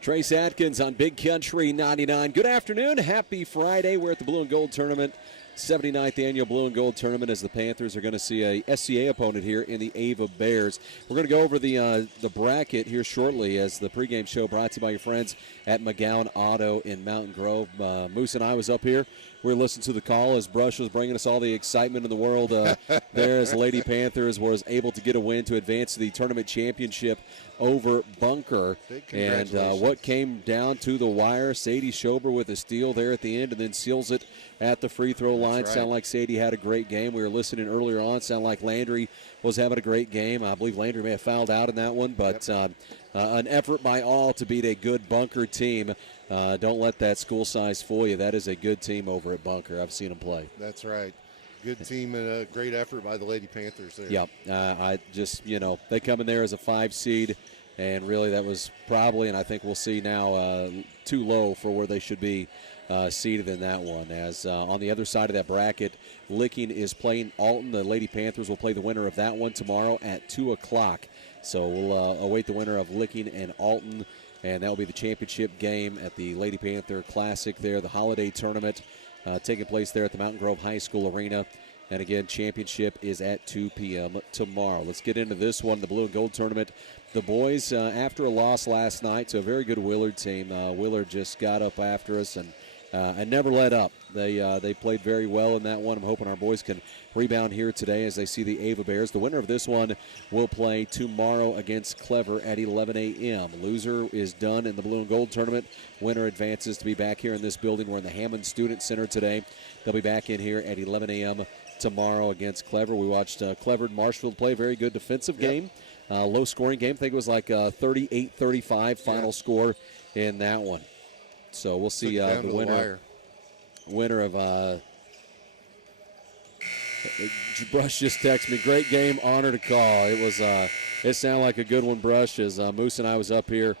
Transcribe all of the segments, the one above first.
Trace Atkins on Big Country 99. Good afternoon. Happy Friday. We're at the Blue and Gold Tournament, 79th Annual Blue and Gold Tournament, as the Panthers are going to see a SCA opponent here in the Ava Bears. We're going to go over the bracket here shortly as the pregame show brought to you by your friends at McGowan Auto in Mountain Grove. Moose and I was up here. We were listening to the call as Brush was bringing us all the excitement in the world there as the Lady Panthers was able to get a win to advance to the tournament championship over Bunker. And what came down to the wire, Sadie Schober with a steal there at the end and then seals it at the free throw line. Right. Sound like Sadie had a great game. We were listening earlier on. Sound like Landry was having a great game. I believe Landry may have fouled out in that one, but an effort by all to beat a good Bunker team. Don't let that school size fool you. That is a good team over at Bunker. I've seen them play. That's right. Good team and a great effort by the Lady Panthers there. Yep. I just, they come in there as a 5 seed, and really that was probably, and I think we'll see now, too low for where they should be seated in that one. As on the other side of that bracket, Licking is playing Alton. The Lady Panthers will play the winner of that one tomorrow at 2 o'clock. So we'll await the winner of Licking and Alton, and that will be the championship game at the Lady Panther Classic there, the holiday tournament taking place there at the Mountain Grove High School Arena. And again, championship is at 2 p.m. tomorrow. Let's get into this one, the Blue and Gold Tournament. The boys, after a loss last night to a very good Willard team, Willard just got up after us and never let up. They played very well in that one. I'm hoping our boys can rebound here today as they see the Ava Bears. The winner of this one will play tomorrow against Clever at 11 a.m. Loser is done in the Blue and Gold Tournament. Winner advances to be back here in this building. We're in the Hammond Student Center today. They'll be back in here at 11 a.m. tomorrow against Clever. We watched Clever and Marshfield play a very good defensive game. Low-scoring game. I think it was like 38-35 final score in that one. So we'll see the winner of Brush just texted me. Great game, honor to call. It sounded like a good one, Brush, as Moose and I was up here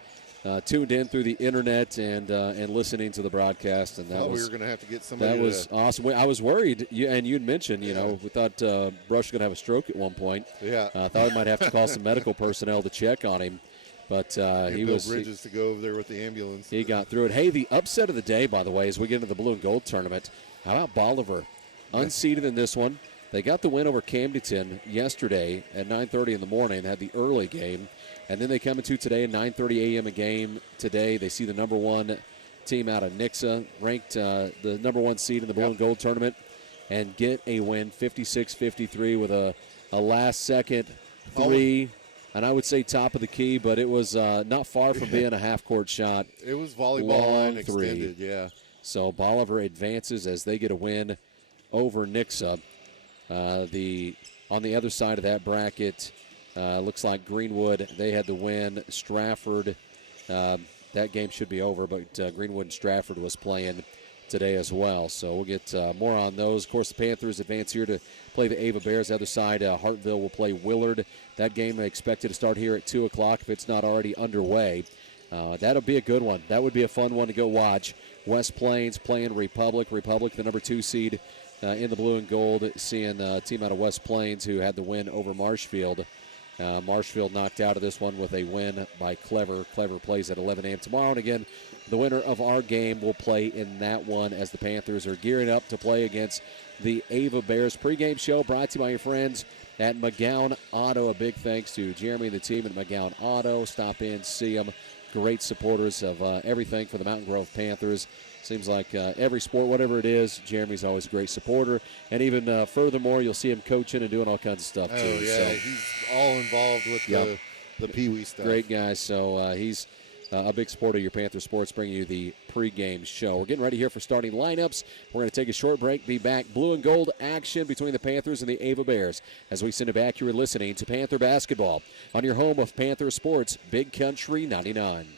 tuned in through the internet and listening to the broadcast, and that was we were going to have to get somebody. That was awesome. I was worried, and you'd mentioned, we thought Brush was going to have a stroke at one point. Yeah, I thought we might have to call some medical personnel to check on him. But he was Bridges to go over there with the ambulance. He got through it. Hey, the upset of the day, by the way, as we get into the Blue and Gold Tournament, how about Bolivar? Unseeded in this one. They got the win over Camdenton yesterday at 9:30 in the morning, had the early game. And then they come into today at 9:30 a.m. a game today. They see the number one team out of Nixa, ranked the number one seed in the Blue and Gold Tournament, and get a win 56-53 with a last-second three. And I would say top of the key, but it was not far from being a half-court shot. It was volleyball line extended, yeah. So Bolivar advances as they get a win over Nixa. On the other side of that bracket, looks like Greenwood, they had the win. Stratford, that game should be over, but Greenwood and Stratford was playing today as well. So we'll get more on those. Of course, the Panthers advance here to play the Ava Bears. The other side, Hartville will play Willard. That game expected to start here at 2 o'clock if it's not already underway. That'll be a good one. That would be a fun one to go watch. West Plains playing Republic. Republic, the number 2 seed in the Blue and Gold, seeing a team out of West Plains who had the win over Marshfield. Marshfield knocked out of this one with a win by Clever. Clever plays at 11 a.m. tomorrow. And again, the winner of our game will play in that one as the Panthers are gearing up to play against the Ava Bears. Pre-game show brought to you by your friends at McGowan Auto. A big thanks to Jeremy and the team at McGowan Auto. Stop in, see them. Great supporters of everything for the Mountain Grove Panthers. Seems like every sport, whatever it is, Jeremy's always a great supporter. And even furthermore, you'll see him coaching and doing all kinds of stuff, too. Oh, yeah, so, he's all involved with the Pee Wee stuff. Great guy. So he's a big supporter of your Panther Sports, bringing you the pregame show. We're getting ready here for starting lineups. We're going to take a short break, be back. Blue and gold action between the Panthers and the Ava Bears. As we send it back, you're listening to Panther Basketball on your home of Panther Sports, Big Country 99.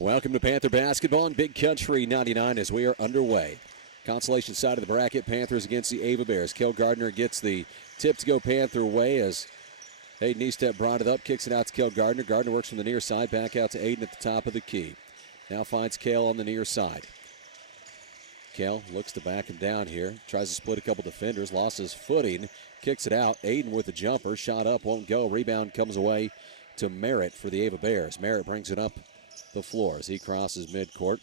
Welcome to Panther Basketball on Big Country 99 as we are underway. Consolation side of the bracket, Panthers against the Ava Bears. Kel Gardner gets the tip to go Panther way as Aiden Eastep brought it up, kicks it out to Kel Gardner. Gardner works from the near side, back out to Aiden at the top of the key. Now finds Kel on the near side. Kel looks to back him down here, tries to split a couple defenders, lost his footing, kicks it out. Aiden with the jumper, shot up, won't go. Rebound comes away to Merritt for the Ava Bears. Merritt brings it up the floor as he crosses midcourt.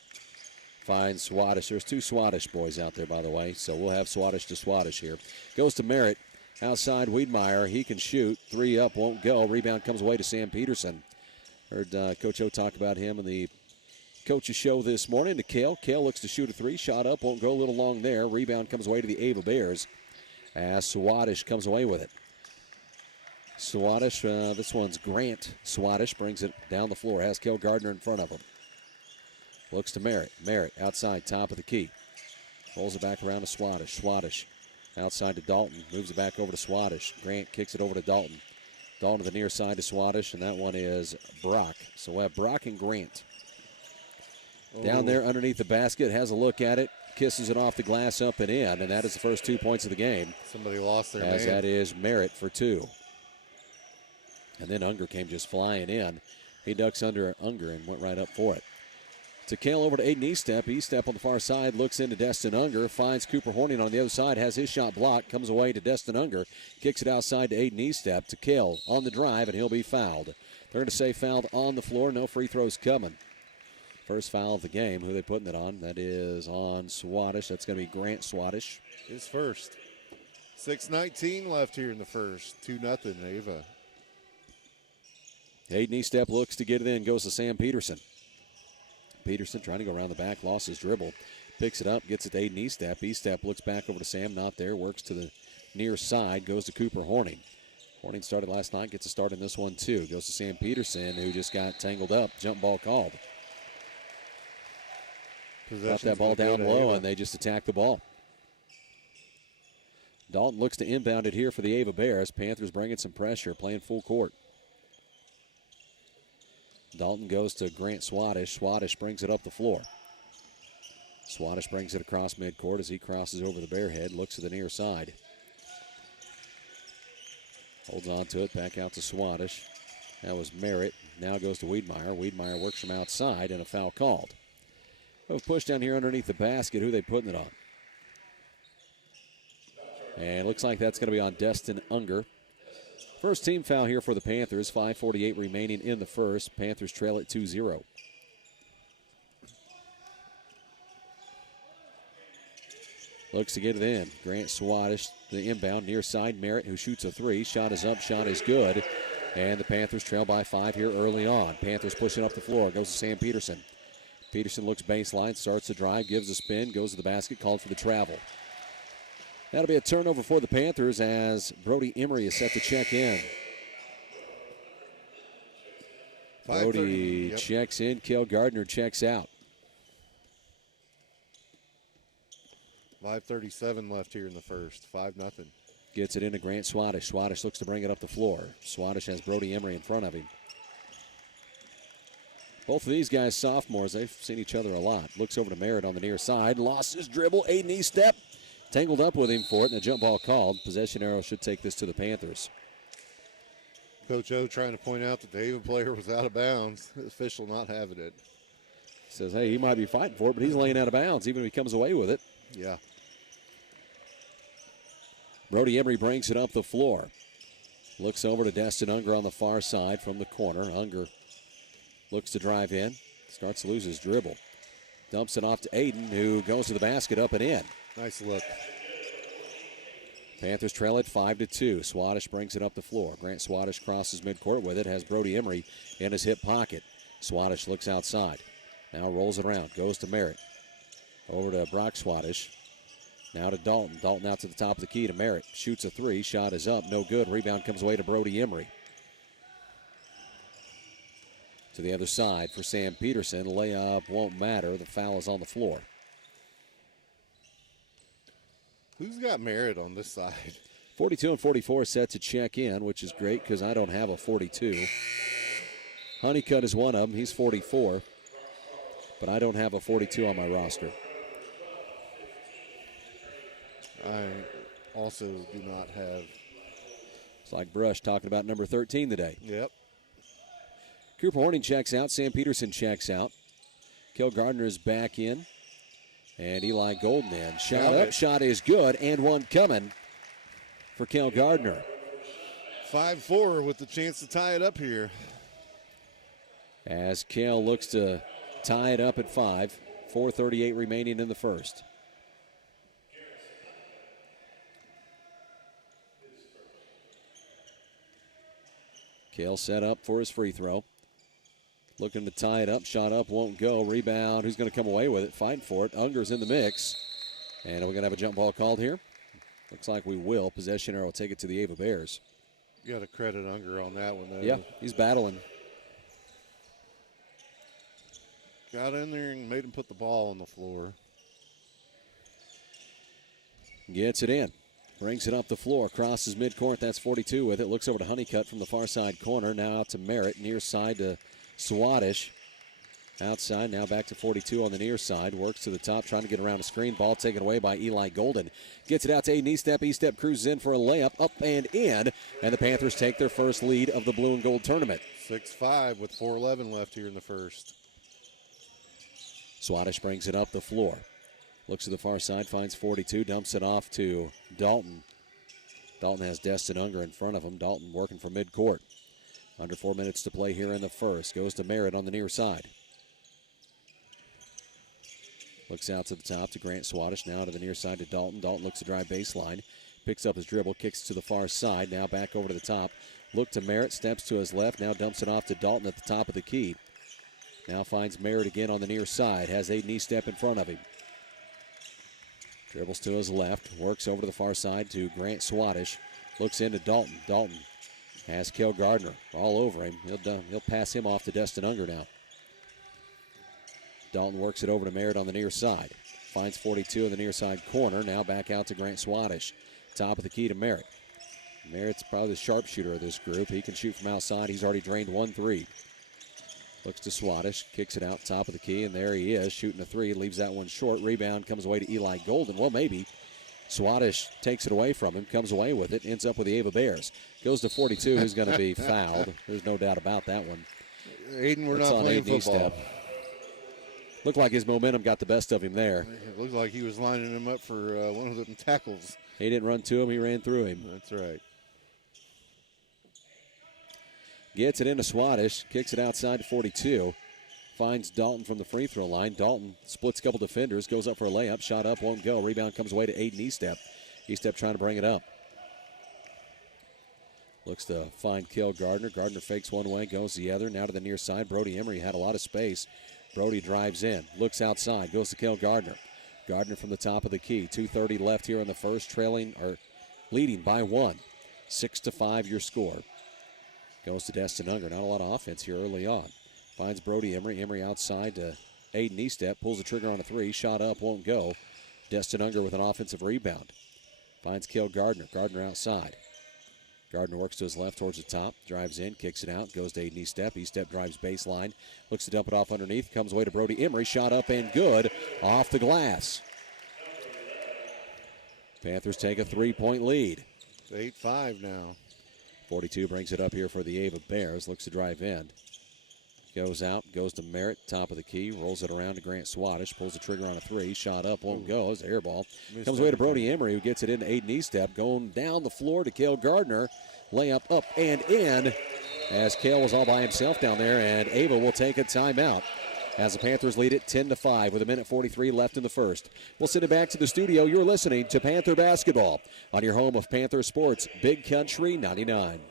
Finds Swaddish. There's two Swaddish boys out there, by the way, so we'll have Swaddish to Swaddish here. Goes to Merritt. Outside Wiedmeyer. He can shoot. Three up, won't go. Rebound comes away to Sam Peterson. Heard Coach O talk about him in the coach's show this morning to Cale. Cale looks to shoot a three. Shot up, won't go. A little long there. Rebound comes away to the Ava Bears as Swaddish comes away with it. Swaddish, this one's Grant Swaddish, brings it down the floor. Has Kel Gardner in front of him. Looks to Merritt. Merritt outside, top of the key. Rolls it back around to Swaddish. Swaddish outside to Dalton. Moves it back over to Swaddish. Grant kicks it over to Dalton. Dalton to the near side to Swaddish, and that one is Brock. So we'll have Brock and Grant. Down there underneath the basket, has a look at it, kisses it off the glass up and in, and that is the first 2 points of the game. Somebody lost their as man. That is Merritt for two. And then Unger came just flying in. He ducks under Unger and went right up for it. To Cale over to Aiden Eastep. Eastep on the far side, looks into Destin Unger, finds Cooper Horning on the other side, has his shot blocked, comes away to Destin Unger, kicks it outside to Aiden Eastep. To Cale on the drive, and he'll be fouled. They're going to say fouled on the floor, no free throws coming. First foul of the game. Who are they putting it on? That is on Swaddish. That's going to be Grant Swaddish. His first. 6:19 left here in the first. 2-0 Ava. Aiden Eastep looks to get it in, goes to Sam Peterson. Peterson trying to go around the back, lost his dribble. Picks it up, gets it to Aiden Eastep. Eastep looks back over to Sam, not there, works to the near side, goes to Cooper Horning. Horning started last night, gets a start in this one too. Goes to Sam Peterson, who just got tangled up. Jump ball called. Got that ball down low, and they just attack the ball. Dalton looks to inbound it here for the Ava Bears. Panthers bringing some pressure, playing full court. Dalton goes to Grant Swaddish. Swaddish brings it up the floor. Swaddish brings it across midcourt as he crosses over the Bear head, looks to the near side. Holds on to it, back out to Swaddish. That was Merritt. Now goes to Wiedmeyer. Wiedmeyer works from outside, and a foul called. A push down here underneath the basket. Who are they putting it on? And it looks like that's going to be on Destin Unger. First team foul here for the Panthers. 5:48 remaining in the first. Panthers trail at 2-0. Looks to get it in. Grant Swaddish, the inbound, near side. Merritt, who shoots a three. Shot is up, shot is good. And the Panthers trail by 5 here early on. Panthers pushing up the floor. Goes to Sam Peterson. Peterson looks baseline, starts the drive, gives a spin, goes to the basket, called for the travel. That'll be a turnover for the Panthers as Brody Emery is set to check in. Brody checks in, Kel Gardner checks out. 5:37 left here in the first. 5-0. Gets it into Grant Swaddish. Swaddish looks to bring it up the floor. Swaddish has Brody Emery in front of him. Both of these guys sophomores. They've seen each other a lot. Looks over to Merritt on the near side. Lost his dribble. Aiden Eastep tangled up with him for it, and a jump ball called. Possession arrow should take this to the Panthers. Coach O trying to point out that the Ava player was out of bounds. The official not having it. Says, hey, he might be fighting for it, but he's laying out of bounds, even if he comes away with it. Yeah. Brody Emery brings it up the floor. Looks over to Destin Unger on the far side from the corner. Unger looks to drive in. Starts to lose his dribble. Dumps it off to Aiden, who goes to the basket, up and in. Nice look. Panthers trail at 5-2. Swaddish brings it up the floor. Grant Swaddish crosses midcourt with it. Has Brody Emery in his hip pocket. Swaddish looks outside. Now rolls it around. Goes to Merritt. Over to Brock Swaddish. Now to Dalton. Dalton out to the top of the key to Merritt. Shoots a three. Shot is up. No good. Rebound comes away to Brody Emery. To the other side for Sam Peterson. Layup won't matter. The foul is on the floor. Who's got Merritt on this side? 42 and 44 set to check in, which is great because I don't have a 42. Honeycutt is one of them. He's 44. but I don't have a 42 on my roster. I also do not have. It's like Brush talking about number 13 today. Yep. Cooper Horning checks out. Sam Peterson checks out. Kel Gardner is back in. And Eli Golden in. Shot up. Shot is good. And one coming for Kel Gardner. 5-4 with the chance to tie it up here. As Kel looks to tie it up at 5. 4:38 remaining in the first. Kel set up for his free throw. Looking to tie it up. Shot up, won't go. Rebound. Who's going to come away with it? Fighting for it. Unger's in the mix. And are we going to have a jump ball called here? Looks like we will. Possession arrow will take it to the Ava Bears. You got to credit Unger on that one, though. Yeah, he's battling. Got in there and made him put the ball on the floor. Gets it in. Brings it up the floor. Crosses midcourt. That's 42 with it. Looks over to Honeycutt from the far side corner. Now out to Merritt. Near side to Swadish. Outside, now back to 42 on the near side. Works to the top, trying to get around a screen. Ball taken away by Eli Golden. Gets it out to Aiden Estep. Estep cruises in for a layup, up and in. And the Panthers take their first lead of the blue and gold tournament. 6-5 with 4:11 left here in the first. Swadish brings it up the floor. Looks to the far side, finds 42, dumps it off to Dalton. Dalton has Destin Unger in front of him. Dalton working from midcourt. Under 4 minutes to play here in the first. Goes to Merritt on the near side. Looks out to the top to Grant Swadish. Now to the near side to Dalton. Dalton looks to drive baseline. Picks up his dribble. Kicks to the far side. Now back over to the top. Look to Merritt. Steps to his left. Now dumps it off to Dalton at the top of the key. Now finds Merritt again on the near side. Has Aiden Estep in front of him. Dribbles to his left. Works over to the far side to Grant Swadish. Looks into Dalton. Dalton has Kel Gardner all over him. He'll pass him off to Destin Unger now. Dalton works it over to Merritt on the near side. Finds 42 in the near side corner. Now back out to Grant Swadish. Top of the key to Merritt. Merritt's probably the sharpshooter of this group. He can shoot from outside. He's already drained 1 3. Looks to Swadish. Kicks it out top of the key, and there he is shooting a 3. Leaves that one short. Rebound comes away to Eli Golden. Well, maybe. Swadish takes it away from him. Comes away with it. Ends up with the Ava Bears. Goes to 42, who's going to be fouled. There's no doubt about that one. Aiden, we're not playing football. Looked like his momentum got the best of him there. It looked like he was lining him up for one of them tackles. He didn't run to him. He ran through him. That's right. Gets it into Swadish. Kicks it outside to 42. Finds Dalton from the free throw line. Dalton splits a couple defenders. Goes up for a layup. Shot up. Won't go. Rebound comes away to Aiden Estep. Estep trying to bring it up. Looks to find Kel Gardner. Gardner fakes one way. Goes the other. Now to the near side. Brody Emery had a lot of space. Brody drives in. Looks outside. Goes to Kel Gardner. Gardner from the top of the key. 2:30 left here in the first. Trailing or leading by 1. 6-5 your score. Goes to Destin Unger. Not a lot of offense here early on. Finds Brody Emery. Emery outside to Aiden Estep. Pulls the trigger on a 3. Shot up. Won't go. Destin Unger with an offensive rebound. Finds Kel Gardner. Gardner outside. Gardner works to his left towards the top. Drives in. Kicks it out. Goes to Aiden Estep. Estep drives baseline. Looks to dump it off underneath. Comes away to Brody Emery. Shot up and good. Off the glass. Panthers take a 3-point lead. 8-5 now. 42 brings it up here for the Ava Bears. Looks to drive in. Goes out. Goes to Merritt. Top of the key. Rolls it around to Grant Swadish. Pulls the trigger on a 3. Shot up. Won't go. It's an air ball. Comes away to Brody Emery, who gets it into Aiden Estep. Going down the floor to Kel Gardner. Layup up and in. As Kel was all by himself down there. And Ava will take a timeout. As the Panthers lead it 10-5 with 1:43 left in the first. We'll send it back to the studio. You're listening to Panther Basketball on your home of Panther Sports, Big Country 99.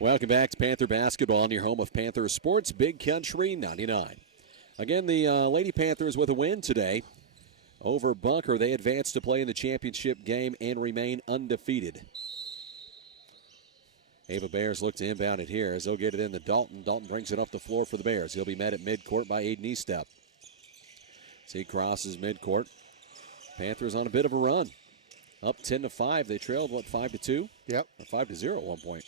Welcome back to Panther Basketball on your home of Panther Sports, Big Country 99. Again, the Lady Panthers with a win today over Bunker. They advance to play in the championship game and remain undefeated. Ava Bears look to inbound it here as they'll get it in to Dalton. Dalton brings it up the floor for the Bears. He'll be met at midcourt by Aiden Eastep. As he crosses midcourt. Panthers on a bit of a run. Up 10-5. They trailed, 5-2? Yep. Or 5-0 at one point.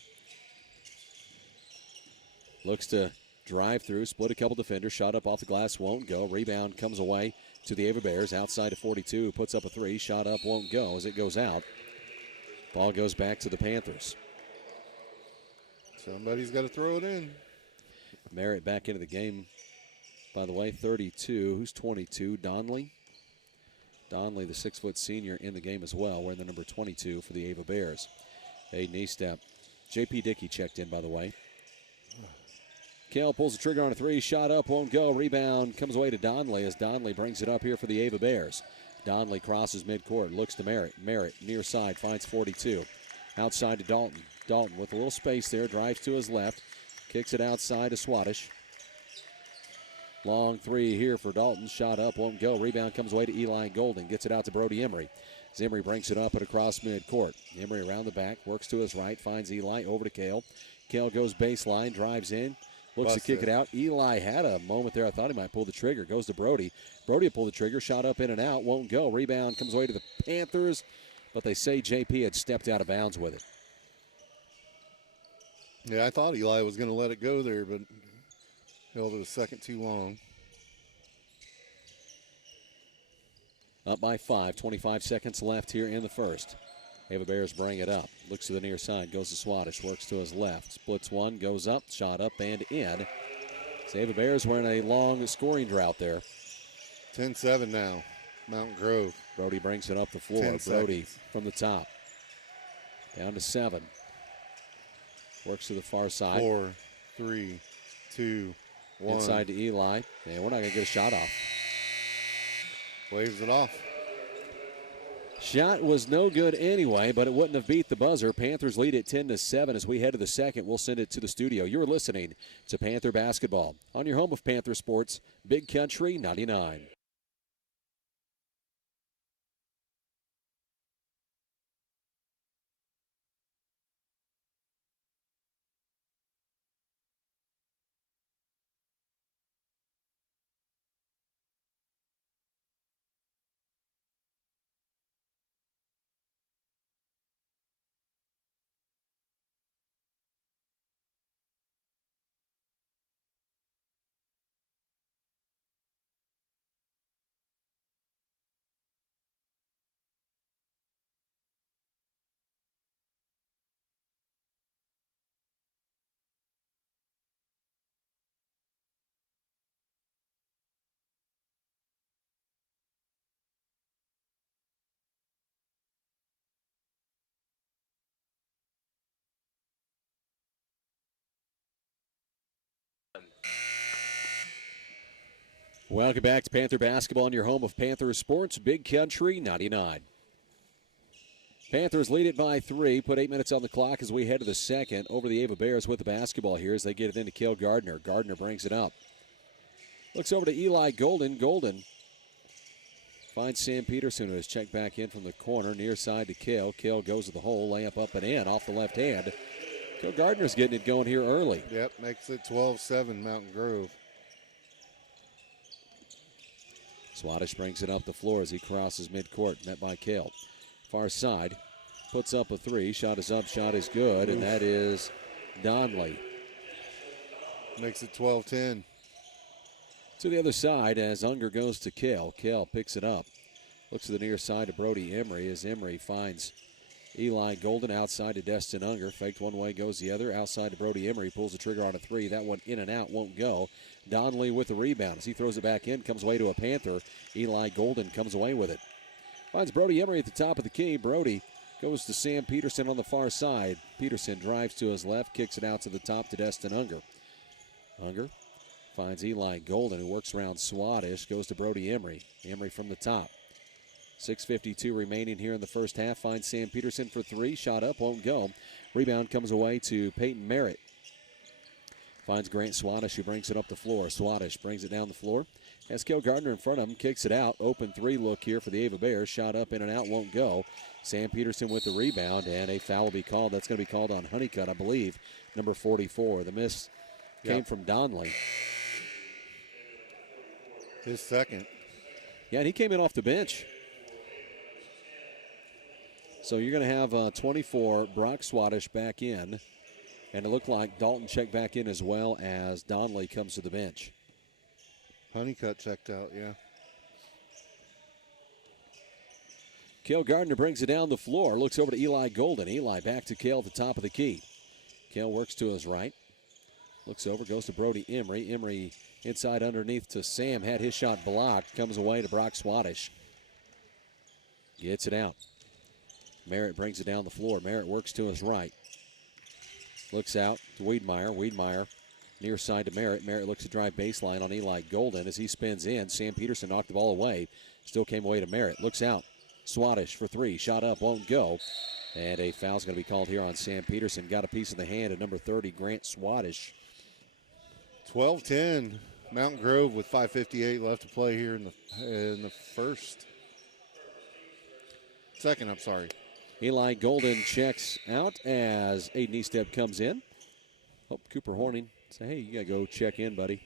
Looks to drive through, split a couple defenders. Shot up off the glass, won't go. Rebound comes away to the Ava Bears. Outside of 42, puts up a three. Shot up, won't go as it goes out. Ball goes back to the Panthers. Somebody's got to throw it in. Merritt back into the game, by the way, 32. Who's 22? Donley. Donley, the 6-foot senior, in the game as well, wearing the number 22 for the Ava Bears. Aiden Eastep. J.P. Dickey checked in, by the way. Kale pulls the trigger on a three. Shot up, won't go. Rebound comes away to Donley as Donley brings it up here for the Ava Bears. Donley crosses midcourt, looks to Merritt. Merritt, near side, finds 42. Outside to Dalton. Dalton with a little space there, drives to his left, kicks it outside to Swadesh. Long three here for Dalton. Shot up, won't go. Rebound comes away to Eli Golden. Gets it out to Brody Emery. Emery brings it up and across midcourt. Emery around the back, works to his right, finds Eli over to Kale. Kale goes baseline, drives in, looks to kick it out. Eli had a moment there. I thought he might pull the trigger. Goes to Brody. Brody will pull the trigger. Shot up in and out, won't go. Rebound comes away to the Panthers, but they say JP had stepped out of bounds with it. Yeah, I thought Eli was going to let it go there, but held it a second too long. Up by 5, 25 seconds left here in the first. Ava Bears bring it up. Looks to the near side, goes to Swadesh, works to his left. Splits one, goes up, shot up and in. So Ava Bears were in a long scoring drought there. 10-7 now, Mountain Grove. Brody brings it up the floor. Brody from the top. Down to 7. Works to the far side. 4, 3, 2, 1. Inside to Eli. And we're not going to get a shot off. Waves it off. Shot was no good anyway, but it wouldn't have beat the buzzer. Panthers lead it 10-7 as we head to the second. We'll send it to the studio. You're listening to Panther Basketball on your home of Panther Sports, Big Country 99. Welcome back to Panther Basketball on your home of Panther Sports, Big Country 99. Panthers lead it by 3. Put 8 minutes on the clock as we head to the second. Over the Ava Bears with the basketball here as they get it into Cale Gardner. Gardner brings it up. Looks over to Eli Golden. Golden finds Sam Peterson, who has checked back in from the corner. Near side to Cale. Cale goes to the hole. Layup up and in off the left hand. Cale Gardner's getting it going here early. Yep, makes it 12-7 Mountain Grove. Swadesh brings it up the floor as he crosses midcourt, met by Cale. Far side, puts up a 3. Shot is up, shot is good, and that is Donley. Makes it 12-10. To the other side as Unger goes to Cale. Cale picks it up. Looks to the near side to Brody Emery as Emery finds Eli Golden outside to Destin Unger. Faked one way, goes the other. Outside to Brody Emery. Pulls the trigger on a 3. That one in and out, won't go. Donley with the rebound. As he throws it back in, comes away to a Panther. Eli Golden comes away with it. Finds Brody Emery at the top of the key. Brody goes to Sam Peterson on the far side. Peterson drives to his left, kicks it out to the top to Destin Unger. Unger finds Eli Golden, who works around Swadesh. Goes to Brody Emery. Emery from the top. 6:52 remaining here in the first half. Finds Sam Peterson for 3. Shot up, won't go. Rebound comes away to Peyton Merritt. Finds Grant Swadesh, who brings it up the floor. Swadesh brings it down the floor. Has Cale Gardner in front of him, kicks it out. Open three look here for the Ava Bears. Shot up, in and out, won't go. Sam Peterson with the rebound, and a foul will be called. That's going to be called on Honeycutt, I believe, number 44. The miss came from Donley. His second. Yeah, and he came in off the bench. So you're going to have 24, Brock Swadesh back in. And it looked like Dalton checked back in as well as Donley comes to the bench. Honeycutt checked out, yeah. Cale Gardner brings it down the floor. Looks over to Eli Golden. Eli back to Cale at the top of the key. Cale works to his right. Looks over, goes to Brody Emery. Emery inside underneath to Sam. Had his shot blocked. Comes away to Brock Swadesh. Gets it out. Merritt brings it down the floor. Merritt works to his right. Looks out to Wiedmeyer. Wiedmeyer near side to Merritt. Merritt looks to drive baseline on Eli Golden as he spins in. Sam Peterson knocked the ball away. Still came away to Merritt. Looks out. Swadesh for three. Shot up, won't go. And a foul's going to be called here on Sam Peterson. Got a piece of the hand of number 30, Grant Swadesh. 12-10. Mountain Grove with 5:58 left to play here in the second, I'm sorry. Eli Golden checks out as Aiden Eastep comes in. Oh, Cooper Horning say, hey, you got to go check in, buddy.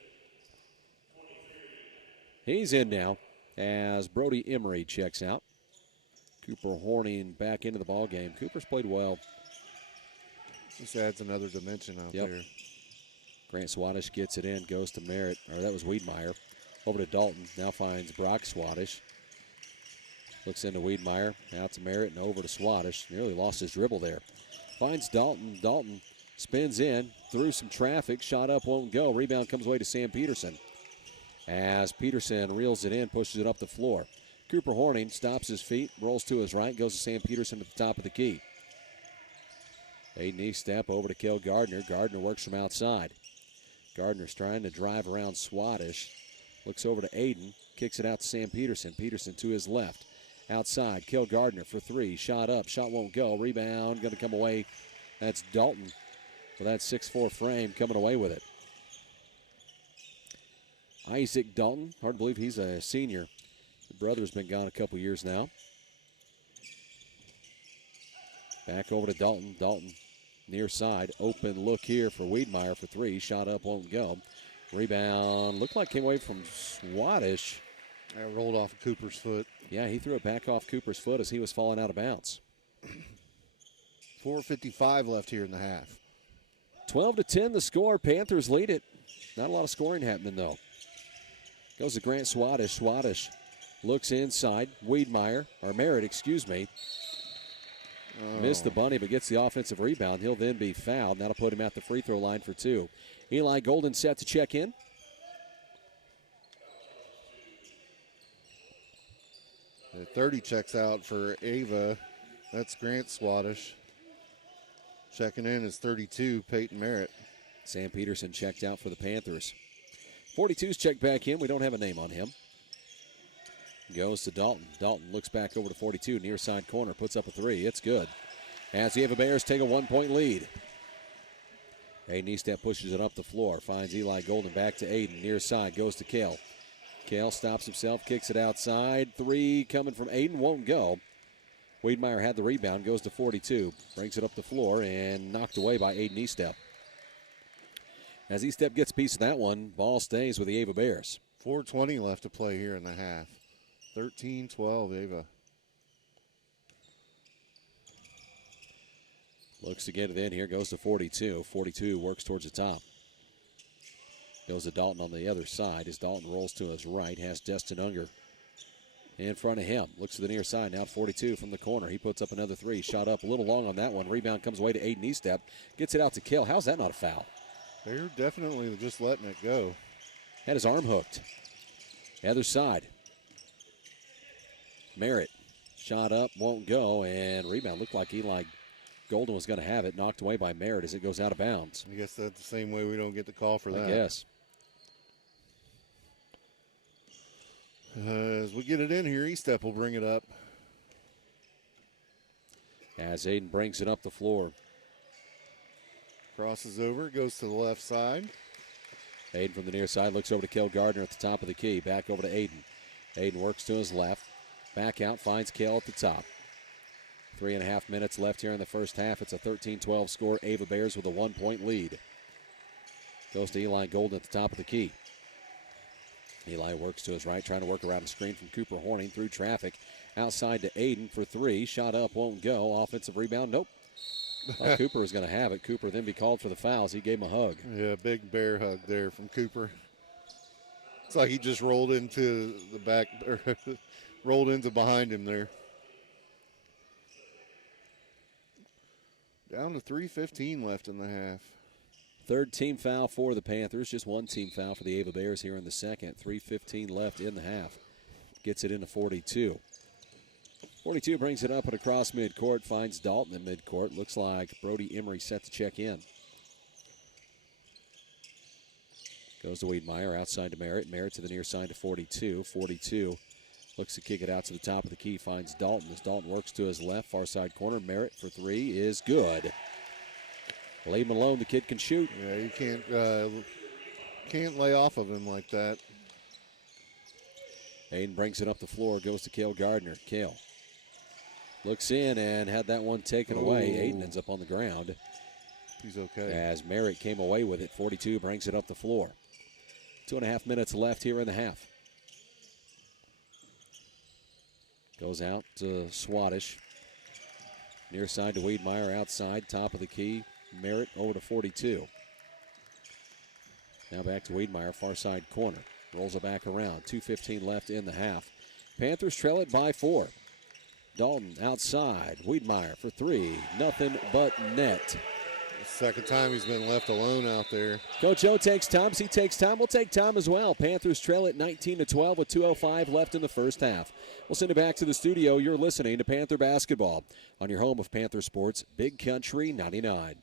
He's in now as Brody Emery checks out. Cooper Horning back into the ball game. Cooper's played well. This adds another dimension out there. Grant Swadesh gets it in, goes to Merritt, or that was Wiedmeyer. Over to Dalton, now finds Brock Swadesh. Looks into Wiedmeyer, out to Merritt, and over to Swadesh. Nearly lost his dribble there. Finds Dalton. Dalton spins in, through some traffic. Shot up, won't go. Rebound comes away to Sam Peterson. As Peterson reels it in, pushes it up the floor. Cooper Horning stops his feet, rolls to his right, goes to Sam Peterson at the top of the key. Aiden Eastep over to Cale Gardner. Gardner works from outside. Gardner's trying to drive around Swadesh. Looks over to Aiden, kicks it out to Sam Peterson. Peterson to his left. Outside, Cale Gardner for three. Shot up, shot won't go. Rebound going to come away. That's Dalton with that 6'4" frame coming away with it. Isaac Dalton, hard to believe he's a senior. The brother's been gone a couple years now. Back over to Dalton. Dalton near side. Open look here for Wiedmeyer for three. Shot up, won't go. Rebound looked like came away from Swadesh. That rolled off of Cooper's foot. Yeah, he threw it back off Cooper's foot as he was falling out of bounds. 4:55 left here in the half. 12-10 the score. Panthers lead it. Not a lot of scoring happening, though. Goes to Grant Swadesh. Swadesh looks inside. Merritt, excuse me. Missed the bunny, but gets the offensive rebound. He'll then be fouled. That'll put him at the free throw line for two. Eli Golden set to check in. The 30 checks out for Ava. That's Grant Swadesh. Checking in is 32, Peyton Merritt. Sam Peterson checked out for the Panthers. 42's checked back in. We don't have a name on him. Goes to Dalton. Dalton looks back over to 42, near side corner, puts up a three. It's good. As the Ava Bears take a 1-point lead. Aiden Eastep pushes it up the floor. Finds Eli Golden back to Aiden. Near side, goes to Cale. Cale stops himself, kicks it outside. Three coming from Aiden, won't go. Wiedmeyer had the rebound, goes to 42. Brings it up the floor and knocked away by Aiden Eastep. As Eastep gets a piece of that one, ball stays with the Ava Bears. 4:20 left to play here in the half. 13-12, Ava. Looks to get it in here, goes to 42. 42 works towards the top. Goes to Dalton on the other side as Dalton rolls to his right, has Destin Unger in front of him. Looks to the near side, now at 42 from the corner. He puts up another three. Shot up a little long on that one. Rebound comes away to Aiden Eastep. Gets it out to Cale. How's that not a foul? They're definitely just letting it go. Had his arm hooked. Other side. Merritt. Shot up, won't go, and rebound. Looked like Eli Golden was going to have it. Knocked away by Merritt as it goes out of bounds. I guess that's the same way we don't get the call for that. I guess. As we get it in here, Eastep will bring it up. As Aiden brings it up the floor. Crosses over, goes to the left side. Aiden from the near side looks over to Kel Gardner at the top of the key. Back over to Aiden. Aiden works to his left. Back out, finds Kel at the top. 3.5 minutes left here in the first half. It's a 13-12 score. Ava Bears with a 1-point lead. Goes to Eli Golden at the top of the key. Eli works to his right, trying to work around a screen from Cooper Horning through traffic. Outside to Aiden for three. Shot up, won't go. Offensive rebound, nope. Well, Cooper was going to have it. Cooper then be called for the fouls. He gave him a hug. Yeah, big bear hug there from Cooper. It's like he just rolled into the back, or rolled into behind him there. Down to 3:15 left in the half. Third team foul for the Panthers. Just one team foul for the Ava Bears here in the second. 3:15 left in the half. Gets it into 42. 42 brings it up and across midcourt. Finds Dalton in midcourt. Looks like Brody Emery set to check in. Goes to Wiedmeyer. Outside to Merritt. Merritt to the near side to 42. 42 looks to kick it out to the top of the key. Finds Dalton. As Dalton works to his left. Far side corner. Merritt for three is good. Leave him alone. The kid can shoot. Yeah, you can't lay off of him like that. Aiden brings it up the floor. Goes to Cale Gardner. Cale looks in and had that one taken away. Aiden ends up on the ground. He's okay. As Merritt came away with it. 42 brings it up the floor. 2.5 minutes left here in the half. Goes out to Swaddish. Near side to Wiedmeyer. Outside. Top of the key. Merritt over to 42. Now back to Wiedmeyer, far side corner. Rolls it back around. 2:15 left in the half. Panthers trail it by 4. Dalton outside. Wiedmeyer for three. Nothing but net. Second time he's been left alone out there. Coach O takes time. He takes time. We'll take time as well. Panthers trail it 19-12 with 2:05 left in the first half. We'll send it back to the studio. You're listening to Panther Basketball on your home of Panther Sports, Big Country 99.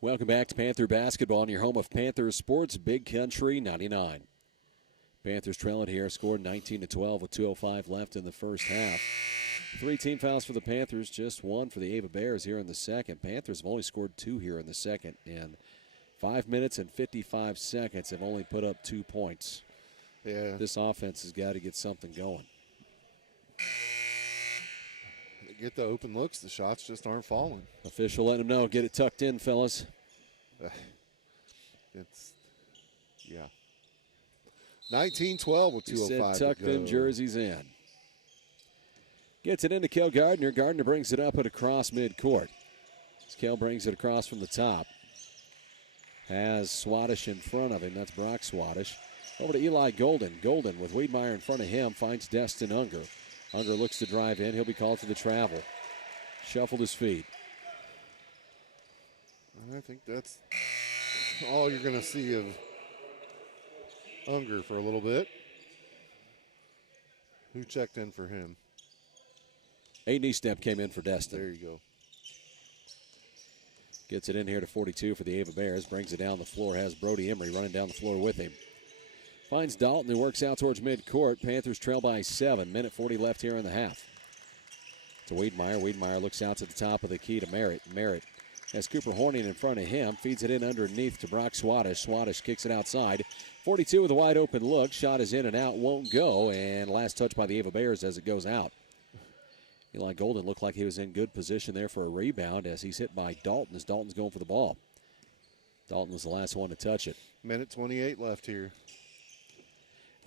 Welcome back to Panther Basketball on your home of Panther Sports, Big Country 99. Panthers trailing here, scored 19-12 with 2:05 left in the first half. 3 team fouls for the Panthers, just 1 for the Ava Bears here in the second. Panthers have only scored 2 here in the second, and 5 minutes and 55 seconds have only put up 2 points. Yeah. This offense has got to get something going. They get the open looks, the shots just aren't falling. Official letting them know, get it tucked in, fellas. It's, yeah. 19-12 with 2:05 He said to tuck go. them jerseys in. Gets it into Cale Gardner. Gardner brings it up and across midcourt. As Cale brings it across from the top. Has Swaddish in front of him. That's Brock Swaddish. Over to Eli Golden. Golden with Wiedmeyer in front of him finds Destin Unger. Unger looks to drive in. He'll be called for the travel. Shuffled his feet. I think that's all you're going to see of Unger for a little bit. Who checked in for him? A knee step came in for Destin. There you go. Gets it in here to 42 for the Ava Bears. Brings it down the floor. Has Brody Emery running down the floor with him. Finds Dalton, who works out towards midcourt. Panthers trail by 7. Minute 40 left here in the half. To Wiedmeyer. Wiedmeyer looks out to the top of the key to Merritt. Merritt has Cooper Horning in front of him. Feeds it in underneath to Brock Swaddish. Swaddish kicks it outside. 42 with a wide open look. Shot is in and out. Won't go. And last touch by the Ava Bears as it goes out. Eli Golden looked like he was in good position there for a rebound as he's hit by Dalton as Dalton's going for the ball. Dalton was the last one to touch it. Minute 28 left here.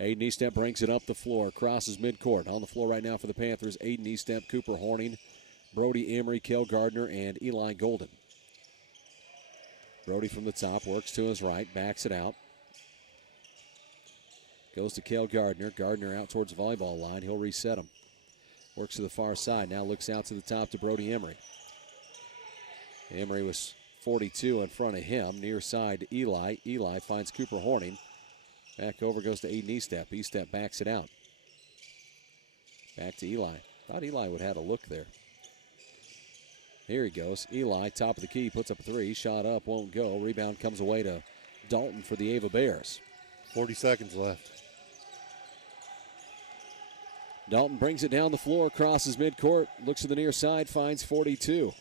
Aiden Eastemp brings it up the floor, crosses midcourt. On the floor right now for the Panthers, Aiden Eastemp, Cooper Horning, Brody Emery, Cale Gardner, and Eli Golden. Brody from the top works to his right, backs it out. Goes to Cale Gardner. Gardner out towards the volleyball line. He'll reset him. Works to the far side. Now looks out to the top to Brody Emery. Emery was 42 in front of him. Near side to Eli. Eli finds Cooper Horning. Back over goes to Aiden Estep. Estep backs it out. Back to Eli. Thought Eli would have had a look there. Here he goes. Eli, top of the key, puts up a three. Shot up, won't go. Rebound comes away to Dalton for the Ava Bears. 40 seconds left. Dalton brings it down the floor, crosses midcourt, looks to the near side, finds 42.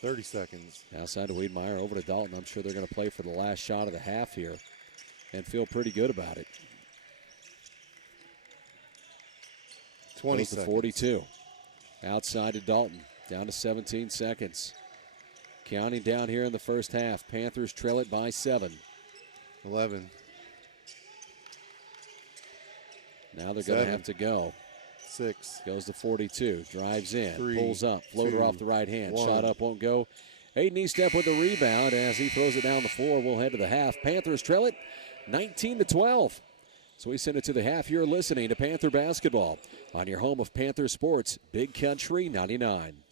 30 seconds. Outside to Wiedemeyer, over to Dalton. I'm sure they're going to play for the last shot of the half here and feel pretty good about it. 20 Goes to seconds. 42. Outside to Dalton, down to 17 seconds. Counting down here in the first half. Panthers trail it by 7. 11. Now they're going to have to go. 6. Goes to 42. Drives in. 3, Pulls up. Floater 2, off the right hand. 1. Shot up won't go. Aiden Estep with the rebound as he throws it down the floor. We'll head to the half. Panthers trail it 19-12. So we send it to the half. You're listening to Panther Basketball on your home of Panther Sports, Big Country 99.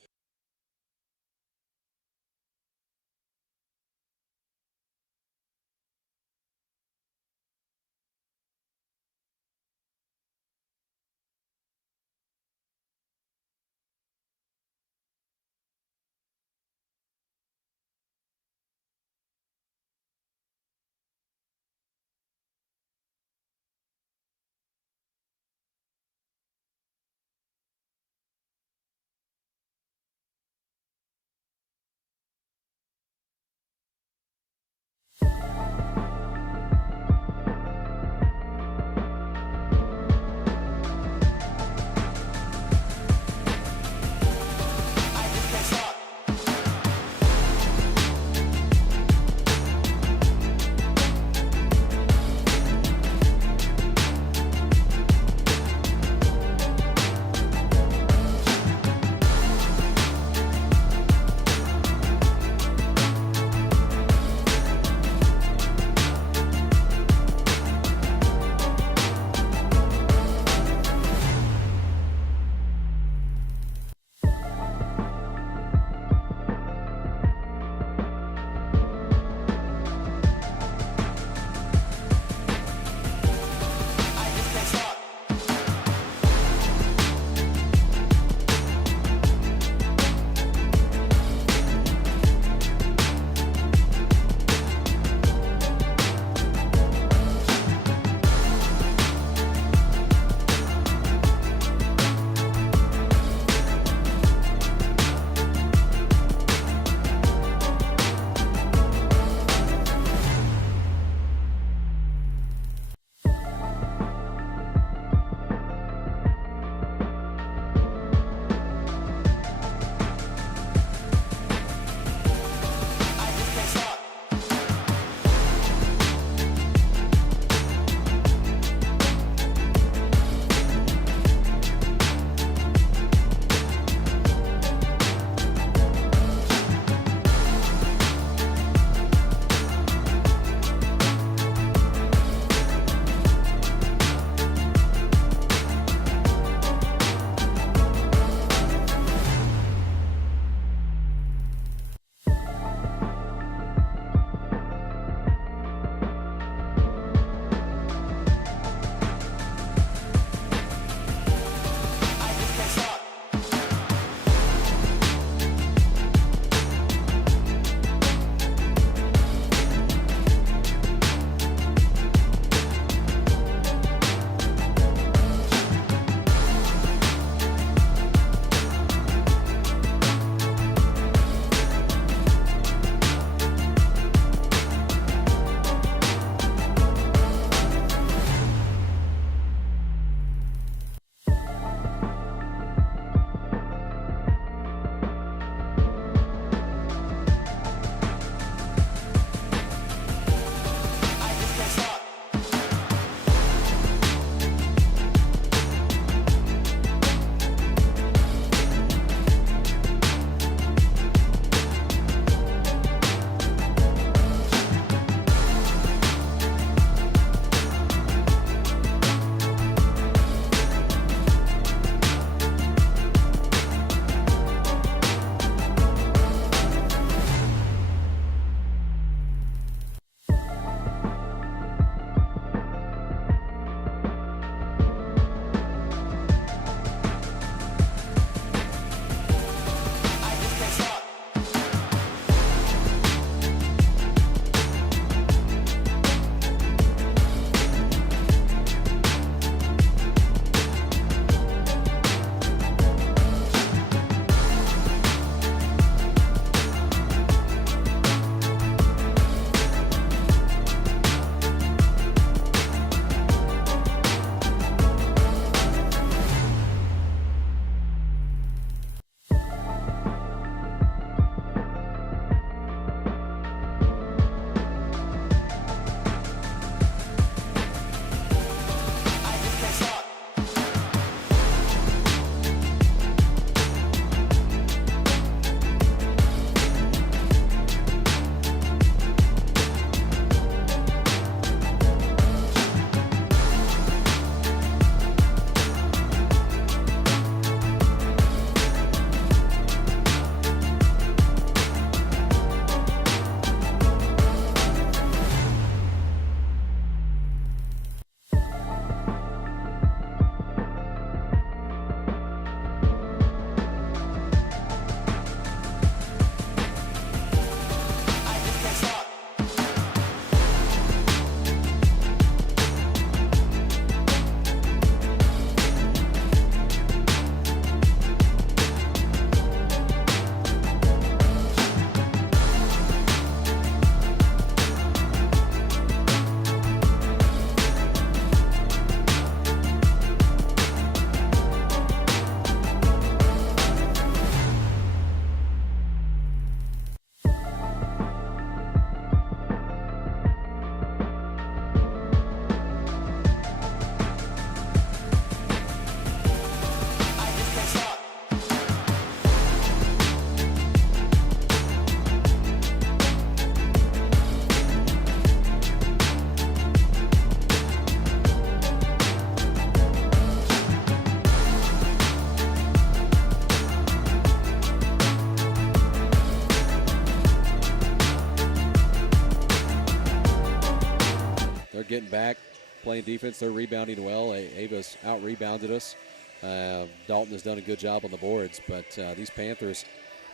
getting back, playing defense. They're rebounding well. Ava's out-rebounded us. Dalton has done a good job on the boards, but these Panthers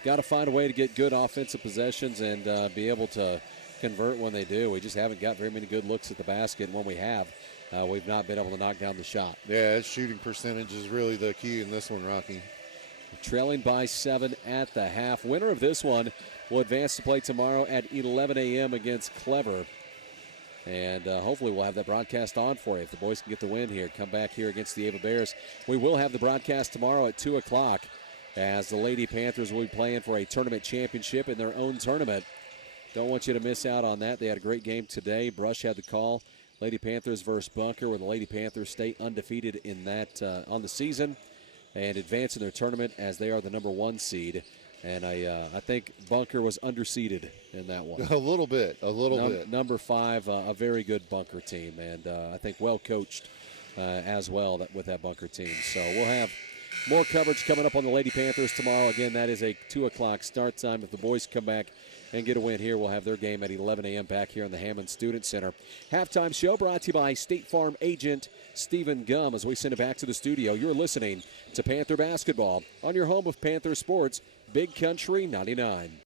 got to find a way to get good offensive possessions and be able to convert when they do. We just haven't got very many good looks at the basket, and when we have, we've not been able to knock down the shot. Yeah, shooting percentage is really the key in this one, Rocky. Trailing by 7 at the half. Winner of this one will advance to play tomorrow at 11 a.m. against Clever. And hopefully we'll have that broadcast on for you if the boys can get the win here. Come back here against the Ava Bears. We will have the broadcast tomorrow at 2 o'clock as the Lady Panthers will be playing for a tournament championship in their own tournament. Don't want you to miss out on that. They had a great game today. Brush had the call. Lady Panthers versus Bunker, where the Lady Panthers stay undefeated in that on the season and advance in their tournament as they are the number 1 seed. And I think Bunker was underseeded in that one. A little bit. Number 5, a very good Bunker team, and I think well coached as well with that Bunker team. So we'll have more coverage coming up on the Lady Panthers tomorrow. Again, that is a 2 o'clock start time. If the boys come back and get a win here, we'll have their game at 11 a.m. back here in the Hammond Student Center. Halftime show brought to you by State Farm agent Stephen Gum. As we send it back to the studio, you're listening to Panther Basketball on your home of Panther Sports, Big Country 99.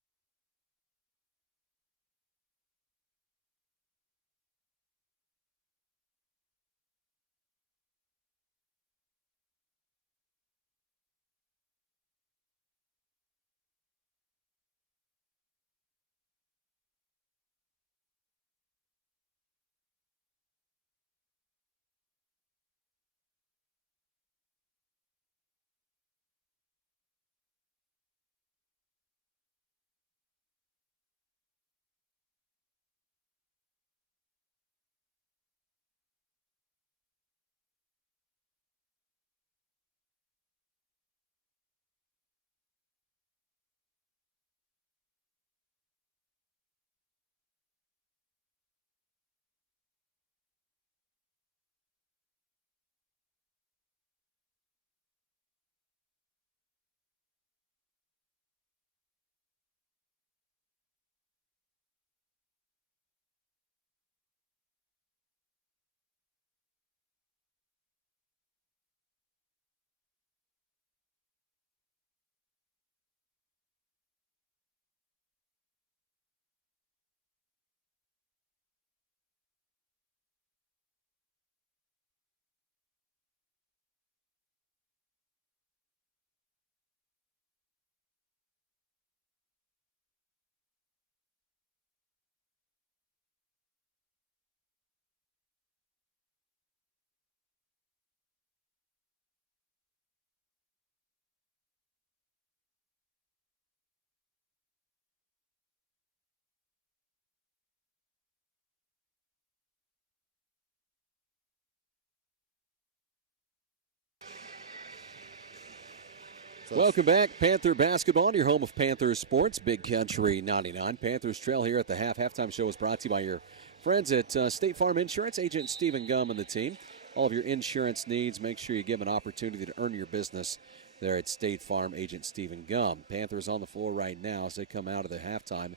Welcome back, Panther Basketball, your home of Panther Sports, Big Country 99. Panthers trail here at the half. Halftime show is brought to you by your friends at State Farm Insurance, agent Stephen Gum and the team. All of your insurance needs, make sure you give them an opportunity to earn your business there at State Farm, agent Stephen Gum. Panthers on the floor right now as they come out of the halftime.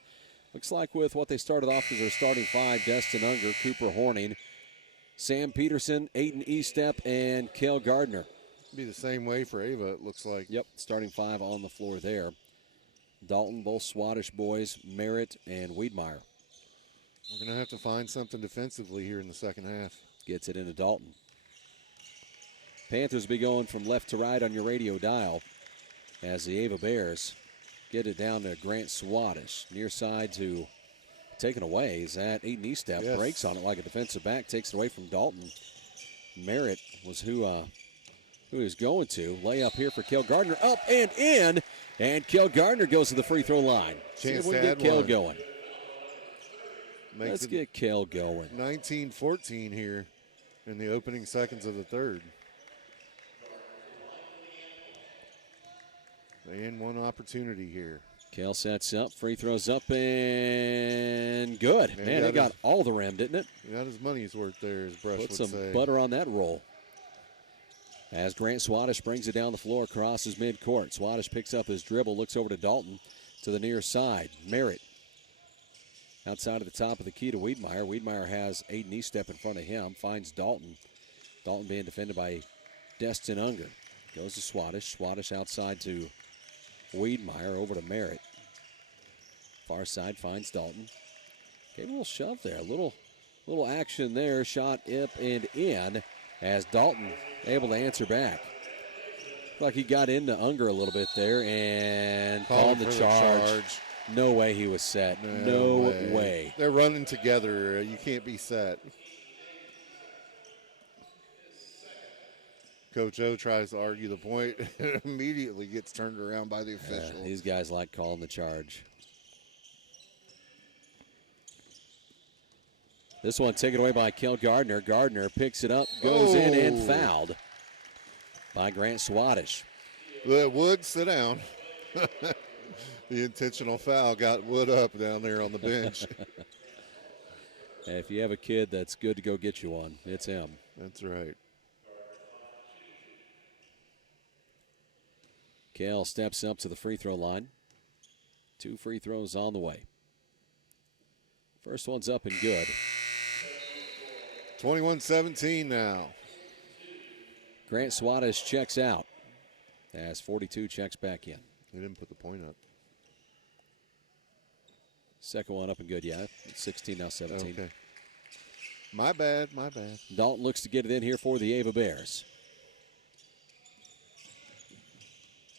Looks like with what they started off as their starting 5, Destin Unger, Cooper Horning, Sam Peterson, Aiden Estep, and Cale Gardner. Be the same way for Ava, it looks like. Yep, starting 5 on the floor there. Dalton, both Swadesh boys, Merritt, and Wiedmeyer. We're going to have to find something defensively here in the second half. Gets it into Dalton. Panthers be going from left to right on your radio dial as the Ava Bears get it down to Grant Swadesh. Near side to taken away. Is that Aiden Estep? Yes. Breaks on it like a defensive back, takes it away from Dalton. Merritt was who is going to lay up here for Cale Gardner, up and in, and Cale Gardner goes to the free throw line. See if we can get Cale going. Let's get Cale going. 19-14 here in the opening seconds of the third. They in one opportunity here. Cale sets up, free throws up, and good. Man, it got all the rim, didn't it? He got his money's worth there, as Brush would say. Put some butter on that roll. As Grant Swadesh brings it down the floor, crosses midcourt. Swadesh picks up his dribble, looks over to Dalton to the near side. Merritt outside of the top of the key to Wiedmeyer. Wiedmeyer has Aiden Eastep in front of him, finds Dalton. Dalton being defended by Destin Unger. Goes to Swadesh. Swadesh outside to Wiedmeyer, over to Merritt. Far side finds Dalton. Gave a little shove there. A little action there. Shot up and in as Dalton able to answer back. Like he got into Unger a little bit there and called the charge. No way he was set. No way. They're running together. You can't be set. Coach O tries to argue the point and immediately gets turned around by the official. These guys like calling the charge. This one taken away by Kel Gardner. Gardner picks it up, goes in and fouled by Grant Swadesh. Wood, sit down. The intentional foul got Wood up down there on the bench. If you have a kid that's good to go get you one, it's him. That's right. Kel steps up to the free throw line. 2 free throws on the way. First one's up and good. 21-17 now. Grant Swadesh checks out as 42 checks back in. They didn't put the point up. Second one up and good, yeah. It's 16, now 17. Okay. My bad. Dalton looks to get it in here for the Ava Bears.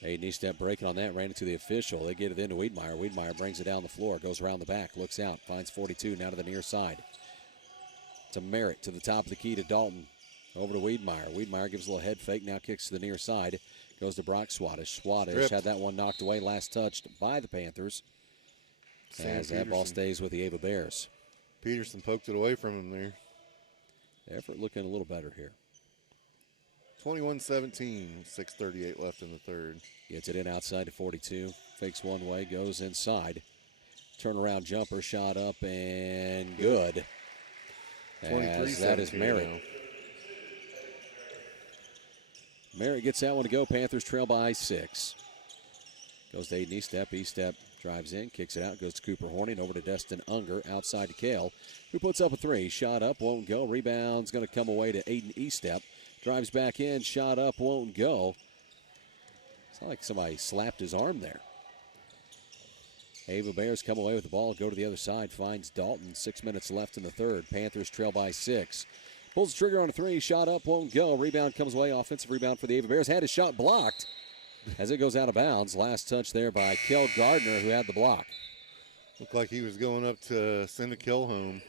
Aiden Eastep breaking on that, ran into the official. They get it into Wiedmeyer. Wiedmeyer brings it down the floor, goes around the back, looks out, finds 42, now to the near side. To Merritt, to the top of the key to Dalton. Over to Wiedmeyer. Wiedmeyer gives a little head fake, now kicks to the near side. Goes to Brock Swadesh. Swadesh had that one knocked away, last touched by the Panthers. As that ball stays with the Ava Bears. Peterson poked it away from him there. Effort looking a little better here. 21-17, 6:38 left in the third. Gets it in outside to 42. Fakes one way, goes inside. Turnaround jumper, shot up and good. As that is Merritt. Now. Merritt gets that one to go. Panthers trail by 6. Goes to Aiden Eastep. Eastep drives in, kicks it out, goes to Cooper Horning, over to Destin Unger, outside to Kale, who puts up a 3. Shot up, won't go. Rebound's going to come away to Aiden Eastep. Drives back in, shot up, won't go. It's not like somebody slapped his arm there. Ava Bears come away with the ball, go to the other side, finds Dalton. 6 minutes left in the third. Panthers trail by 6. Pulls the trigger on a 3, shot up, won't go. Rebound comes away, offensive rebound for the Ava Bears. Had his shot blocked as it goes out of bounds. Last touch there by Kel Gardner, who had the block. Looked like he was going up to send a kill home.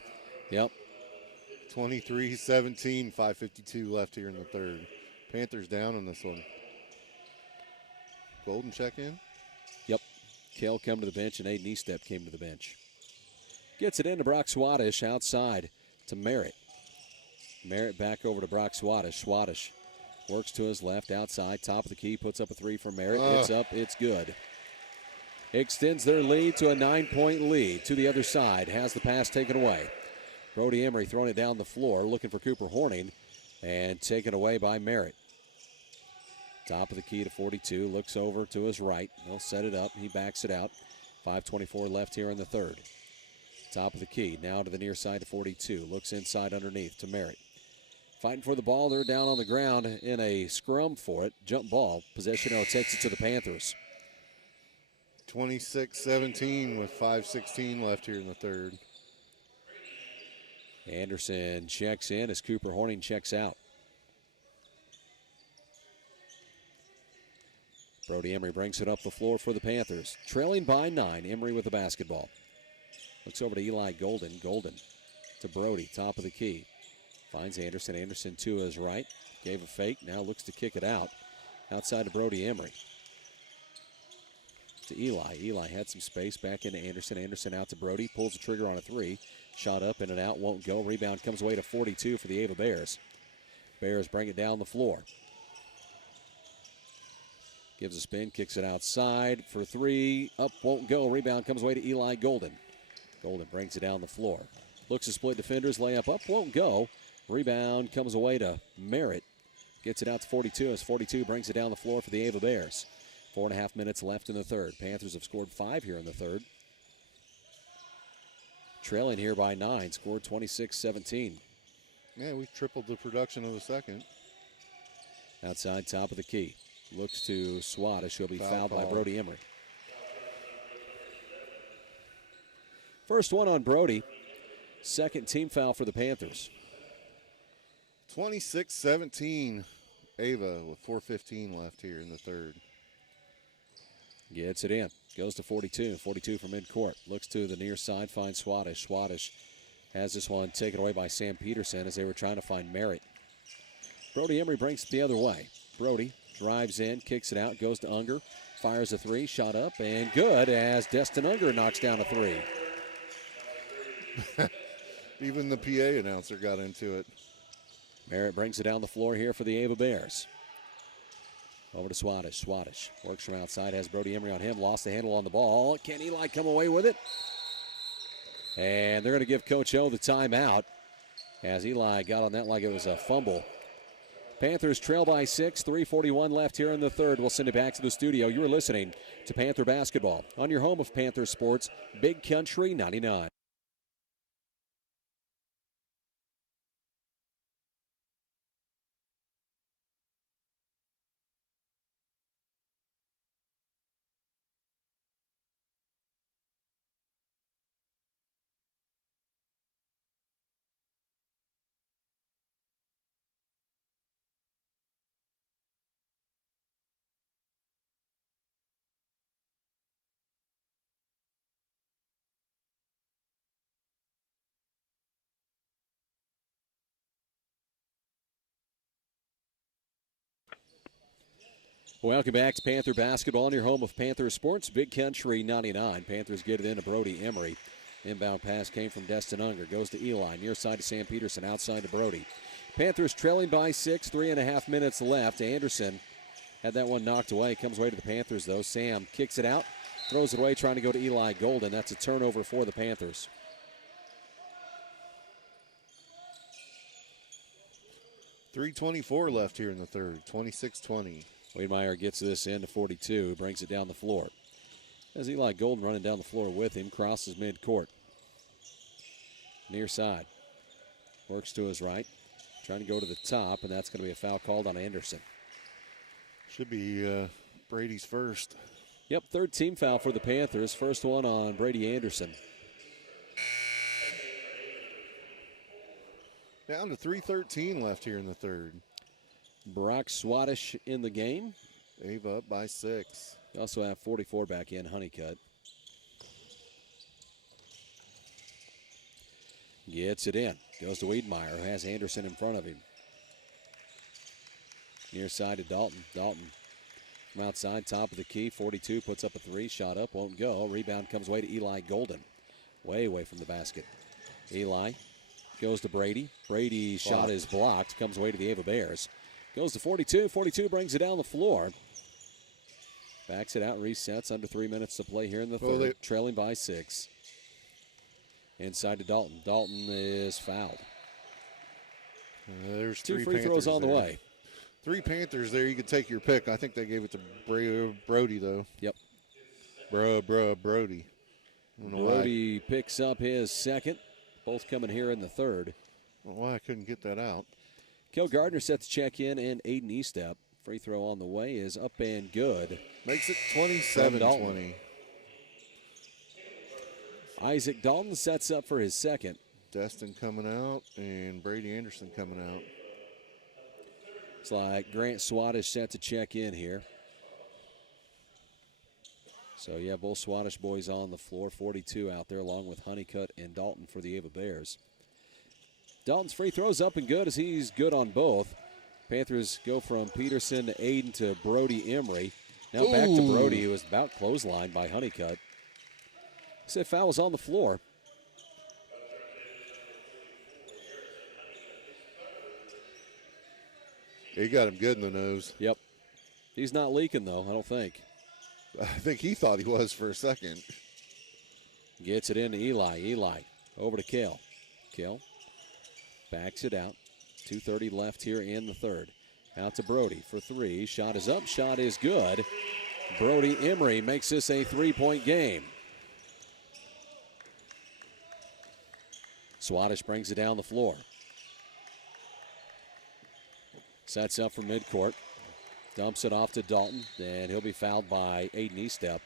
Yep. 23-17, 5:52 left here in the third. Panthers down on this one. Golden check in? Yep. Kel come to the bench, and Aiden Eastep came to the bench. Gets it into Brock Swadesh, outside to Merritt. Merritt back over to Brock Swadesh. Swadesh works to his left, outside, top of the key, puts up a 3 for Merritt. It's up, it's good. Extends their lead to a 9-point lead. To the other side, has the pass taken away. Brody Emery throwing it down the floor, looking for Cooper Horning, and taken away by Merritt. Top of the key to 42, looks over to his right. He'll set it up, he backs it out. 5:24 left here in the third. Top of the key, now to the near side to 42. Looks inside underneath to Merritt. Fighting for the ball, they're down on the ground in a scrum for it. Jump ball, possession arrow takes it to the Panthers. 26-17 with 5:16 left here in the third. Anderson checks in as Cooper Horning checks out. Brody Emery brings it up the floor for the Panthers. Trailing by 9, Emery with the basketball. Looks over to Eli Golden. Golden to Brody, top of the key. Finds Anderson. Anderson to his right. Gave a fake, now looks to kick it out. Outside to Brody Emery. To Eli. Eli had some space, back into Anderson. Anderson out to Brody, pulls the trigger on a 3. Shot up, in and out, won't go. Rebound comes away to 42 for the Ava Bears. Bears bring it down the floor. Gives a spin, kicks it outside for 3. Up, won't go. Rebound comes away to Eli Golden. Golden brings it down the floor. Looks to split defenders, layup up, won't go. Rebound comes away to Merritt. Gets it out to 42 as 42 brings it down the floor for the Ava Bears. 4.5 minutes left in the third. Panthers have scored 5 here in the third. trailing here by 9, scored 26-17. Yeah, we tripled the production of the second. Outside top of the key. Looks to Swadesh. He'll be fouled by call. Brody Emery. First one on Brody. Second team foul for the Panthers. 26-17. Ava with 4:15 left here in the third. Gets it in. Goes to 42. 42 from midcourt. Looks to the near side. Finds Swadesh. Swadesh has this one taken away by Sam Peterson as they were trying to find Merritt. Brody Emery brings it the other way. Brody drives in, kicks it out, goes to Unger, fires a three, shot up, and good as Destin Unger knocks down a three. Even the PA announcer got into it. Merritt brings it down the floor here for the Ava Bears. Over to Swadesh. Swadesh works from outside, has Brody Emery on him, lost the handle on the ball. Can Eli come away with it? And they're going to give Coach O the timeout as Eli got on that like it was a fumble. Panthers trail by 6, 3:41 left here in the third. We'll send it back to the studio. You're listening to Panther Basketball on your home of Panther Sports, Big Country 99. Welcome back to Panther Basketball on your home of Panther Sports, Big Country 99. Panthers get it into Brody Emery. Inbound pass came from Destin Unger. Goes to Eli. Near side to Sam Peterson. Outside to Brody. Panthers trailing by 6, 3.5 minutes left. Anderson had that one knocked away. Comes away to the Panthers, though. Sam kicks it out. Throws it away, trying to go to Eli Golden. That's a turnover for the Panthers. 3:24 left here in the third. 26-20. Wiedemeyer gets this in to 42, brings it down the floor. As Eli Golden running down the floor with him, crosses midcourt. Near side. Works to his right. Trying to go to the top, and that's going to be a foul called on Anderson. Should be Brady's first. Yep, third team foul for the Panthers. First one on Brady Anderson. Down to 3:13 left here in the third. Brock Swadesh in the game. Ava up by 6. We also have 44 back in, Honeycutt. Gets it in. Goes to Wiedemeyer, who has Anderson in front of him. Near side to Dalton. Dalton from outside, top of the key. 42 puts up a three. Shot up, won't go. Rebound comes away to Eli Golden. Way away from the basket. Eli goes to Brady. Brady's shot is blocked. Comes away to the Ava Bears. Goes to 42. 42 brings it down the floor. Backs it out, resets. Under 3 minutes to play here in the third. Trailing by 6. Inside to Dalton. Dalton is fouled. There's two three free throws Panthers on the there. way. 3 Panthers there. You could take your pick. I think they gave it to Brody, though. Yep. Brody. I don't know Brody picks up his second. Both coming here in the third. I don't know why I couldn't get that out. Kel Gardner set the check in, and Aiden Estep. Free throw on the way is up and good. Makes it 27-20. Isaac Dalton sets up for his second. Destin coming out and Brady Anderson coming out. It's like Grant Swadesh set to check in here. So, yeah, both Swadesh boys on the floor. 42 out there along with Honeycutt and Dalton for the Ava Bears. Dalton's free throw's up and good as he's good on both. Panthers go from Peterson to Aiden to Brody Emery. Now back to Brody, who was about clotheslined by Honeycutt. Said foul's on the floor. He got him good in the nose. Yep. He's not leaking, though, I don't think. I think he thought he was for a second. Gets it into Eli. Eli over to Kel. Kel backs it out. 2:30 left here in the third. Out to Brody for three. Shot is up. Shot is good. Brody Emery makes this a 3-point game. Swadesh brings it down the floor. Sets up from midcourt. Dumps it off to Dalton, and he'll be fouled by Aiden Estep.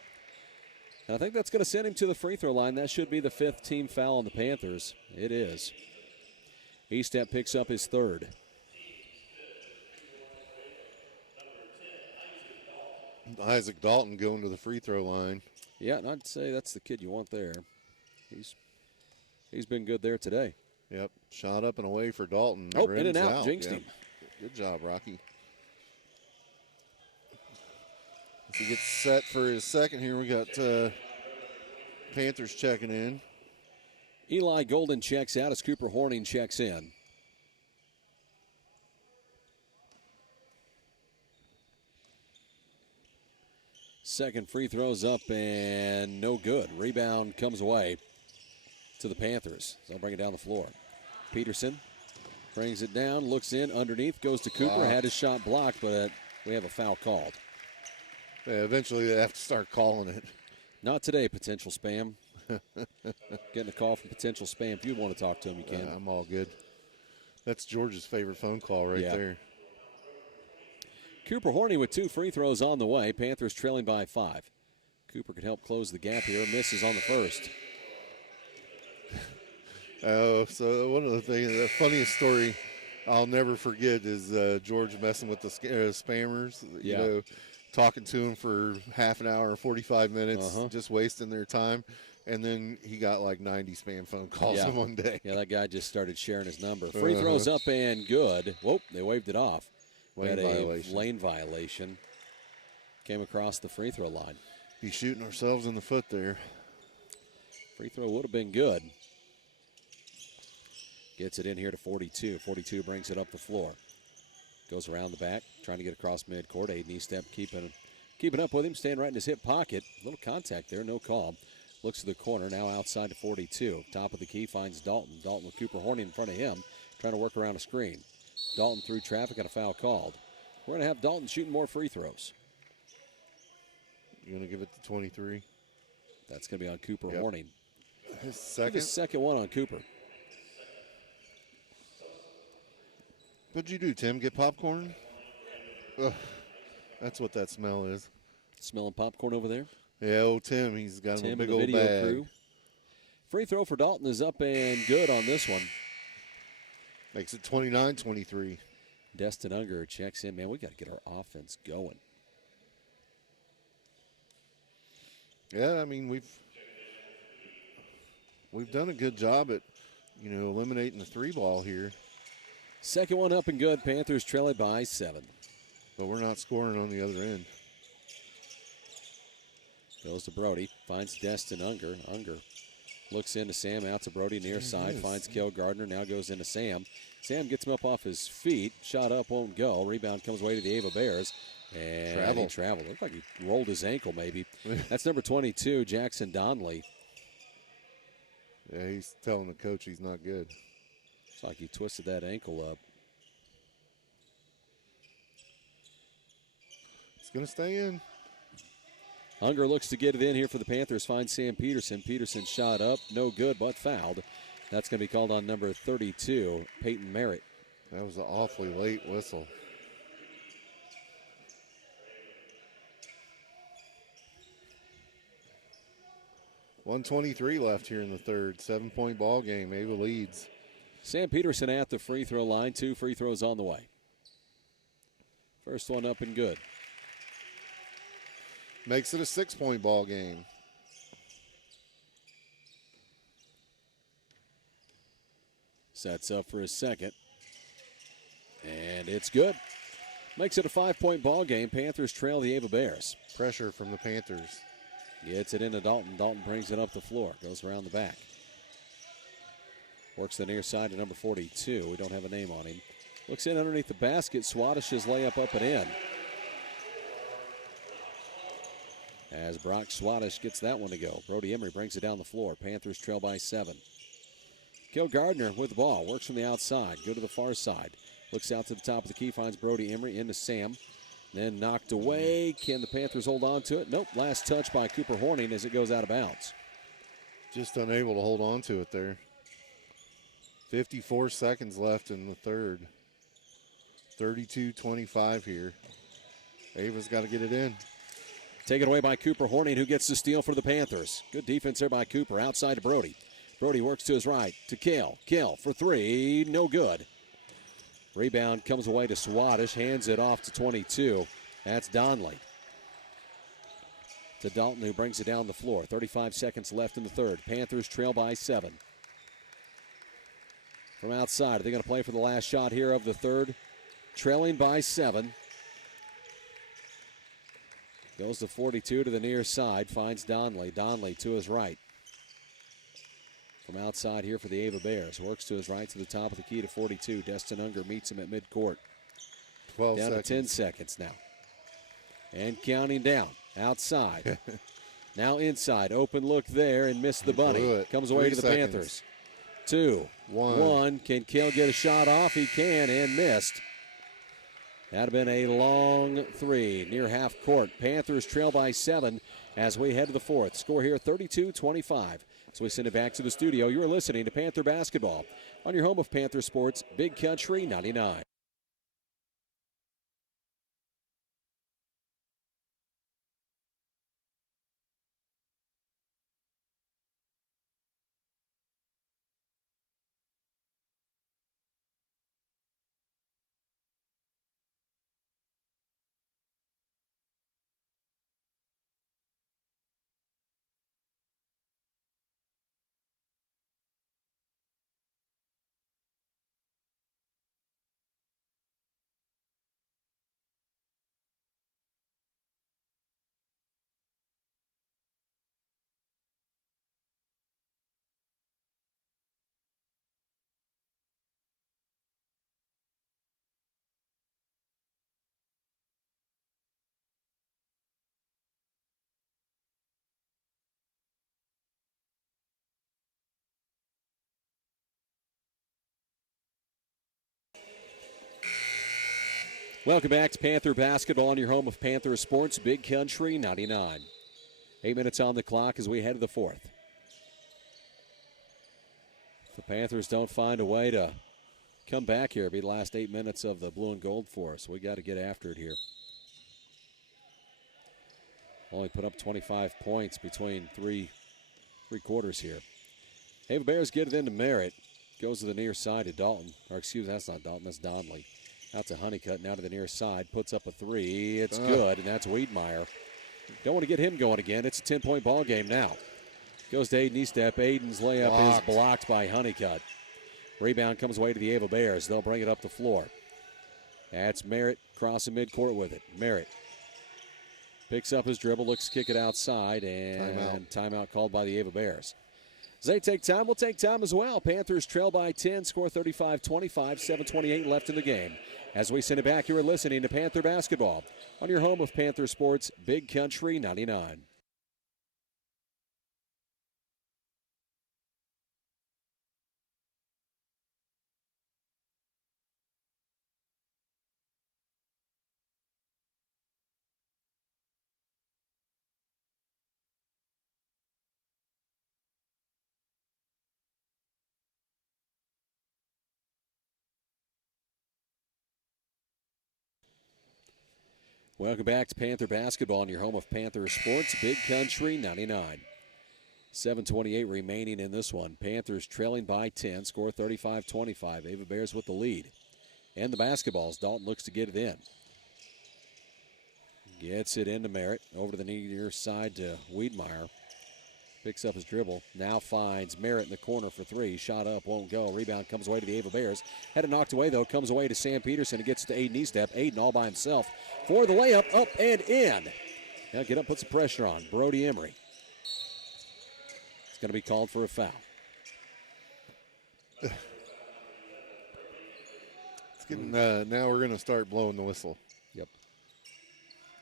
And I think that's going to send him to the free throw line. That should be the 5th team foul on the Panthers. It is. Estep picks up his 3rd. Isaac Dalton going to the free throw line. Yeah, and I'd say that's the kid you want there. He's been good there today. Yep, shot up and away for Dalton. Oh, in and out, jinxed him. Good job, Rocky. As he gets set for his second here, we got Panthers checking in. Eli Golden checks out as Cooper Horning checks in. Second free throw's up and no good. Rebound comes away to the Panthers. They'll bring it down the floor. Peterson brings it down, looks in, underneath, goes to Cooper, had his shot blocked, but we have a foul called. Yeah, eventually they have to start calling it. Not today, potential spam. Getting a call from potential spam. If you want to talk to him, you can. I'm all good. That's George's favorite phone call right there. Cooper Horney with 2 free throws on the way. Panthers trailing by 5. Cooper could help close the gap here. Misses on the first. So one of the funniest story I'll never forget is George messing with the spammers. You know, talking to him for half an hour, 45 minutes, just wasting their time. And then he got like 90 spam phone calls in one day. Yeah, that guy just started sharing his number. Free throws up and good. Whoop, they waved it off. Lane violation. Came across the free throw line. Be shooting ourselves in the foot there. Free throw would have been good. Gets it in here to 42. 42 brings it up the floor. Goes around the back, trying to get across midcourt. Aiden Estep keeping up with him, staying right in his hip pocket. A little contact there, no call. Looks to the corner, now outside to 42. Top of the key finds Dalton. Dalton with Cooper Horning in front of him, trying to work around a screen. Dalton through traffic, got a foul called. We're going to have Dalton shooting more free throws. You're going to give it to 23? That's going to be on Cooper Horning. His second? His second one on Cooper. What'd you do, Tim? Get popcorn? Ugh, that's what that smell is. Smelling popcorn over there? Yeah, old Tim. He's got a big old video bag. Crew. Free throw for Dalton is up and good on this one. Makes it 29-23. Destin Unger checks in. Man, we got to get our offense going. Yeah, I mean, we've done a good job at, eliminating the 3-ball here. Second one up and good. Panthers trail it by 7. But we're not scoring on the other end. Goes to Brody. Finds Destin Unger. Unger looks into Sam, out to Brody near side. Finds Kel Gardner. Now goes into Sam. Sam gets him up off his feet. Shot up, won't go. Rebound comes away to the Ava Bears. And he traveled. Looked like he rolled his ankle maybe. That's number 22, Jackson Donnelly. Yeah, he's telling the coach he's not good. It's like he twisted that ankle up. It's going to stay in. Unger looks to get it in here for the Panthers. Finds Sam Peterson. Peterson shot up. No good, but fouled. That's going to be called on number 32, Peyton Merritt. That was an awfully late whistle. .123 left here in the third. 7-point ball game. Ava leads. Sam Peterson at the free throw line. 2 free throws on the way. First one up and good. Makes it a 6-point ball game. Sets up for his second. And it's good. Makes it a 5-point ball game. Panthers trail the Ava Bears. Pressure from the Panthers. Gets it into Dalton. Dalton brings it up the floor. Goes around the back. Works the near side to number 42. We don't have a name on him. Looks in underneath the basket. Swadish's layup up and in. As Brock Swadish gets that one to go. Brody Emery brings it down the floor. Panthers trail by 7. Kel Gardner with the ball. Works from the outside. Go to the far side. Looks out to the top of the key. Finds Brody Emery into Sam. Then knocked away. Can the Panthers hold on to it? Nope. Last touch by Cooper Horning as it goes out of bounds. Just unable to hold on to it there. 54 seconds left in the third. 32-25 here. Ava's got to get it in. Taken away by Cooper Horning, who gets the steal for the Panthers. Good defense there by Cooper. Outside to Brody. Brody works to his right to Kale. Kale for three. No good. Rebound comes away to Swaddish. Hands it off to 22. That's Donley. To Dalton, who brings it down the floor. 35 seconds left in the third. Panthers trail by 7. From outside, are they going to play for the last shot here of the third? Trailing by 7. Goes to 42 to the near side. Finds Donley. Donley to his right. From outside here for the Ava Bears. Works to his right to the top of the key to 42. Destin Unger meets him at midcourt. 12 down seconds. to 10 seconds now. And counting down. Outside. Now inside. Open look there and missed the bunny. Comes away 3 to the seconds. Panthers. 2. 1. Can Kale get a shot off? He can and missed. That'd have been a long 3 near half court. Panthers trail by 7 as we head to the fourth. Score here 32-25. So we send it back to the studio. You're listening to Panther Basketball on your home of Panther Sports, Big Country 99. Welcome back to Panther Basketball on your home of Panther Sports, Big Country 99. 8 minutes on the clock as we head to the fourth. If the Panthers don't find a way to come back here, it'll be the last 8 minutes of the blue and gold for us. We got to get after it here. Only put up 25 points between three quarters here. Ava Bears get it into Merritt. Goes to the near side to Dalton. Or excuse me, that's not Dalton, that's Donley. Out to Honeycutt, now to the near side. Puts up a 3. It's good, and that's Wiedmeyer. Don't want to get him going again. It's a 10-point ball game now. Goes to Aiden Estep. Aiden's layup is blocked by Honeycutt. Rebound comes away to the Ava Bears. They'll bring it up the floor. That's Merritt crossing midcourt with it. Merritt picks up his dribble, looks to kick it outside, and timeout called by the Ava Bears. As they take time, we'll take time as well. Panthers trail by 10, score 35-25, 7:28 left in the game. As we send it back, you are listening to Panther Basketball on your home of Panther Sports, Big Country 99. Welcome back to Panther Basketball on your home of Panther Sports, Big Country 99. 7:28 remaining in this one. Panthers trailing by 10, score 35-25. Ava Bears with the lead. And the basketballs. Dalton looks to get it in. Gets it into Merritt. Over to the near side to Wiedmeyer. Picks up his dribble. Now finds Merritt in the corner for 3. Shot up, won't go. Rebound comes away to the Ava Bears. Had it knocked away, though. Comes away to Sam Peterson. It gets to Aiden Estep. Aiden all by himself for the layup. Up and in. Now get up, put some pressure on. Brody Emery. It's going to be called for a foul. It's getting, now we're going to start blowing the whistle. Yep.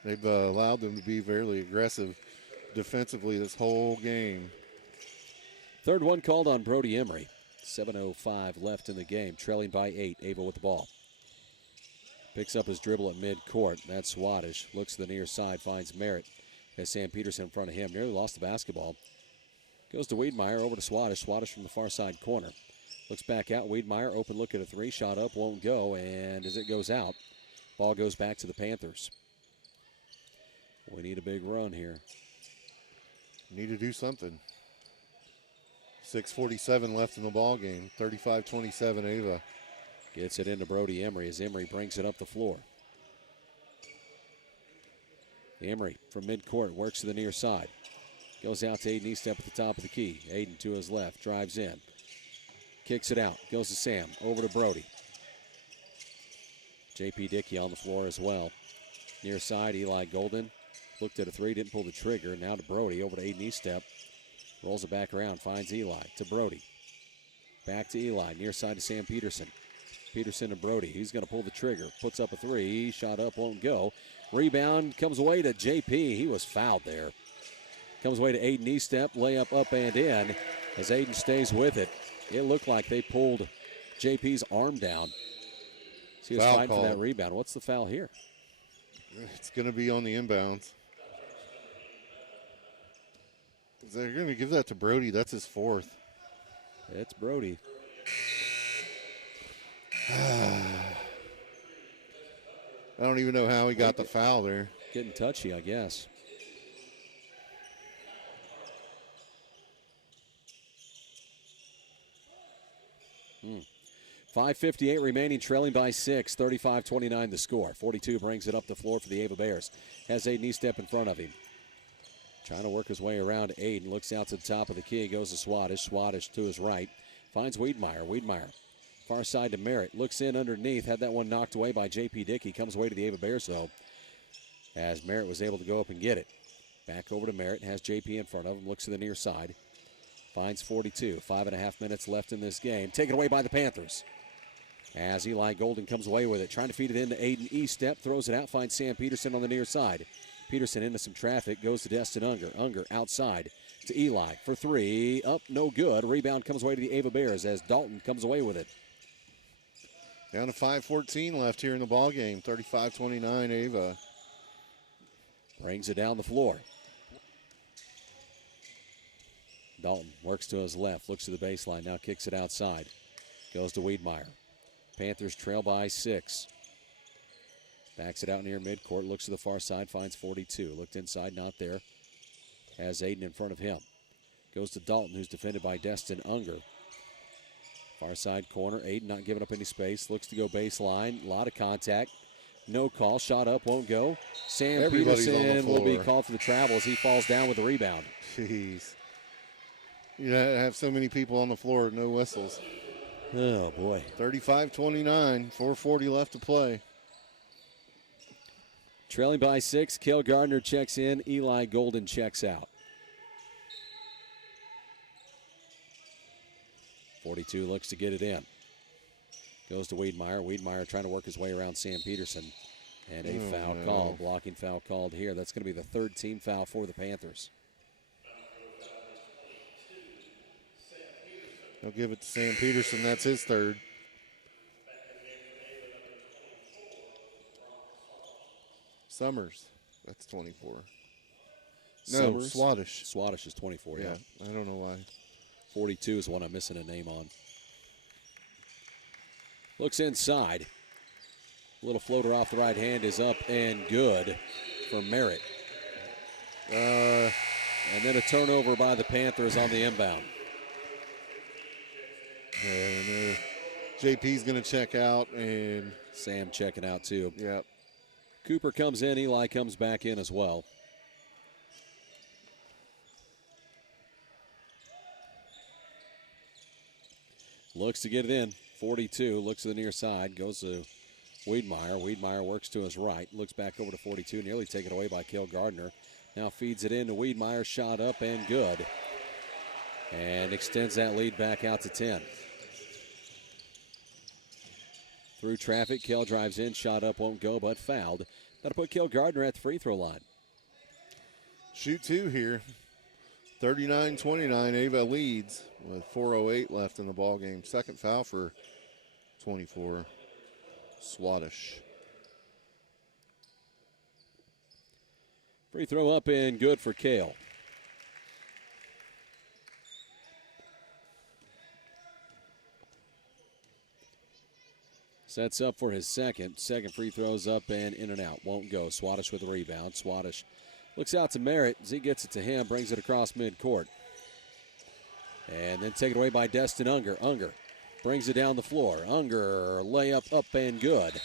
They've allowed them to be fairly aggressive defensively this whole game. Third one called on Brody Emery. 7:05 left in the game, trailing by 8. Ava with the ball. Picks up his dribble at midcourt. That's Swaddish. Looks to the near side, finds Merritt. Has Sam Peterson in front of him. Nearly lost the basketball. Goes to Wiedmeyer, over to Swaddish. Swaddish from the far side corner. Looks back out. Wiedmeyer, open look at a three. Shot up, won't go. And as it goes out, ball goes back to the Panthers. We need a big run here. Need to do something. 6:47 left in the ball game. 35-27 Ava. Gets it into Brody Emery as Emery brings it up the floor. Emery from midcourt works to the near side. Goes out to Aiden Eastep at the top of the key. Aiden to his left, drives in. Kicks it out, goes to Sam, over to Brody. J.P. Dickey on the floor as well. Near side, Eli Golden. Looked at a three, didn't pull the trigger. Now to Brody, over to Aiden Eastep. Rolls it back around, finds Eli to Brody. Back to Eli, near side to Sam Peterson. Peterson to Brody, he's going to pull the trigger. Puts up a three, shot up, won't go. Rebound comes away to J.P. He was fouled there. Comes away to Aiden Eastep, layup up and in as Aiden stays with it. It looked like they pulled JP's arm down. So he was fighting for that rebound. What's the foul here? It's going to be on the inbounds. They're going to give that to Brody. That's his fourth. It's Brody. I don't even know how he got the foul there. Getting touchy, I guess. 5:58 remaining, trailing by 6, 35-29 the score. 42 brings it up the floor for the Ava Bears. Has Aiden Eastep in front of him. Trying to work his way around Aiden. Looks out to the top of the key. Goes to Swadesh. Swadesh to his right. Finds Wiedmeyer. Wiedmeyer far side to Merritt. Looks in underneath. Had that one knocked away by J.P. Dickey. Comes away to the Ava Bears, though, as Merritt was able to go up and get it. Back over to Merritt. Has J.P. in front of him. Looks to the near side. Finds 42. 5.5 minutes left in this game. Taken away by the Panthers. As Eli Golden comes away with it. Trying to feed it into Aiden Eastep. Throws it out. Finds Sam Peterson on the near side. Peterson into some traffic. Goes to Destin Unger. Unger outside to Eli for three. Up, no good. Rebound comes away to the Ava Bears as Dalton comes away with it. Down to 5:14 left here in the ball game. 35-29 Ava. Brings it down the floor. Dalton works to his left. Looks to the baseline. Now kicks it outside. Goes to Wiedmeyer. Panthers trail by 6. Backs it out near midcourt. Looks to the far side. Finds 42. Looked inside. Not there. Has Aiden in front of him. Goes to Dalton, who's defended by Destin Unger. Far side corner. Aiden not giving up any space. Looks to go baseline. A lot of contact. No call. Shot up. Won't go. Sam Peterson will be called for the travel as he falls down with the rebound. Jeez. You have so many people on the floor. No whistles. Oh, boy. 35-29. 4:40 left to play. Trailing by 6. Cale Gardner checks in. Eli Golden checks out. 42 looks to get it in. Goes to Wiedmeyer. Wiedmeyer trying to work his way around Sam Peterson. And a foul called. Blocking foul called here. That's going to be the third team foul for the Panthers. They'll give it to Sam Peterson. That's his third. Summers. That's 24. No, Swadesh. Swadesh is 24, yeah. I don't know why. 42 is one I'm missing a name on. Looks inside. Little floater off the right hand is up and good for Merritt. And then a turnover by the Panthers on the inbound. And JP's going to check out, and Sam checking out too. Yep. Cooper comes in. Eli comes back in as well. Looks to get it in. 42. Looks to the near side. Goes to Wiedmeyer. Wiedmeyer works to his right. Looks back over to 42. Nearly taken away by Cale Gardner. Now feeds it into Wiedmeyer. Shot up and good. And extends that lead back out to 10. Through traffic, Cale drives in. Shot up, won't go, but fouled. That'll put Cale Gardner at the free throw line. Shoot two here. 39-29, Ava leads with 4:08 left in the ball game. Second foul for 24, Swadesh. Free throw up and good for Cale. Sets up for his second. Second free throws up and in and out. Won't go. Swadesh with the rebound. Swadesh looks out to Merritt as he gets it to him. Brings it across midcourt. And then taken away by Destin Unger. Unger brings it down the floor. Unger layup up and good.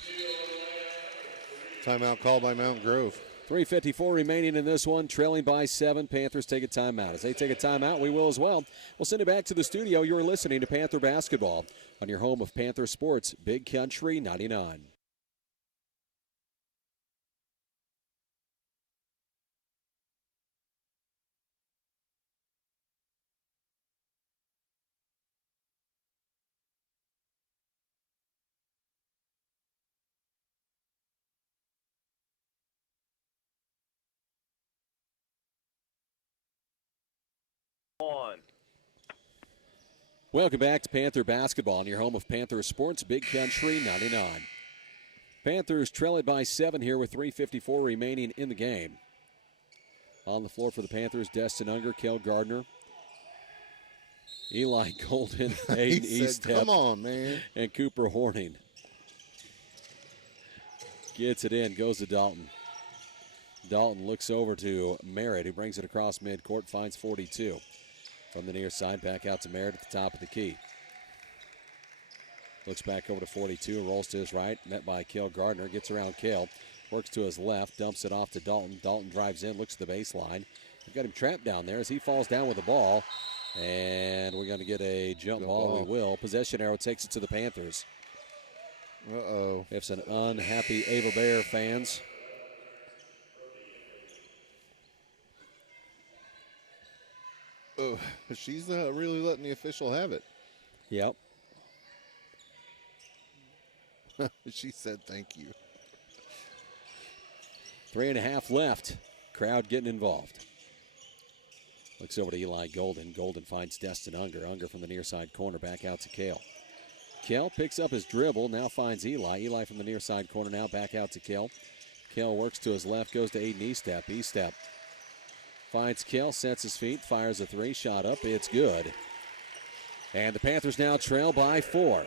Timeout called by Mount Grove. 3:54 remaining in this one, trailing by 7. Panthers take a timeout. As they take a timeout, we will as well. We'll send it back to the studio. You're listening to Panther Basketball on your home of Panther Sports, Big Country 99. Welcome back to Panther Basketball on your home of Panther Sports, Big Country 99. Panthers trail it by 7 here with 3:54 remaining in the game. On the floor for the Panthers, Destin Unger, Kel Gardner, Eli Golden, Aiden Eastep, come on, man, and Cooper Horning. Gets it in, goes to Dalton. Dalton looks over to Merritt, who brings it across midcourt, finds 42. From the near side, back out to Merritt at the top of the key. Looks back over to 42, rolls to his right, met by Cale Gardner, gets around Cale, works to his left, dumps it off to Dalton. Dalton drives in, looks to the baseline. We've got him trapped down there as he falls down with the ball. And we're going to get a jump ball. We will. Possession arrow takes it to the Panthers. Uh-oh. It's an unhappy Ava Bear fans. Oh, she's really letting the official have it. Yep. She said thank you. 3.5 left. Crowd getting involved. Looks over to Eli Golden. Golden finds Destin Unger. Unger from the near side corner back out to Cale. Cale picks up his dribble, now finds Eli. Eli from the near side corner now back out to Cale. Cale works to his left, goes to Aiden Eastep. Eastep finds Cale, sets his feet, fires a 3, shot up, it's good. And the Panthers now trail by 4.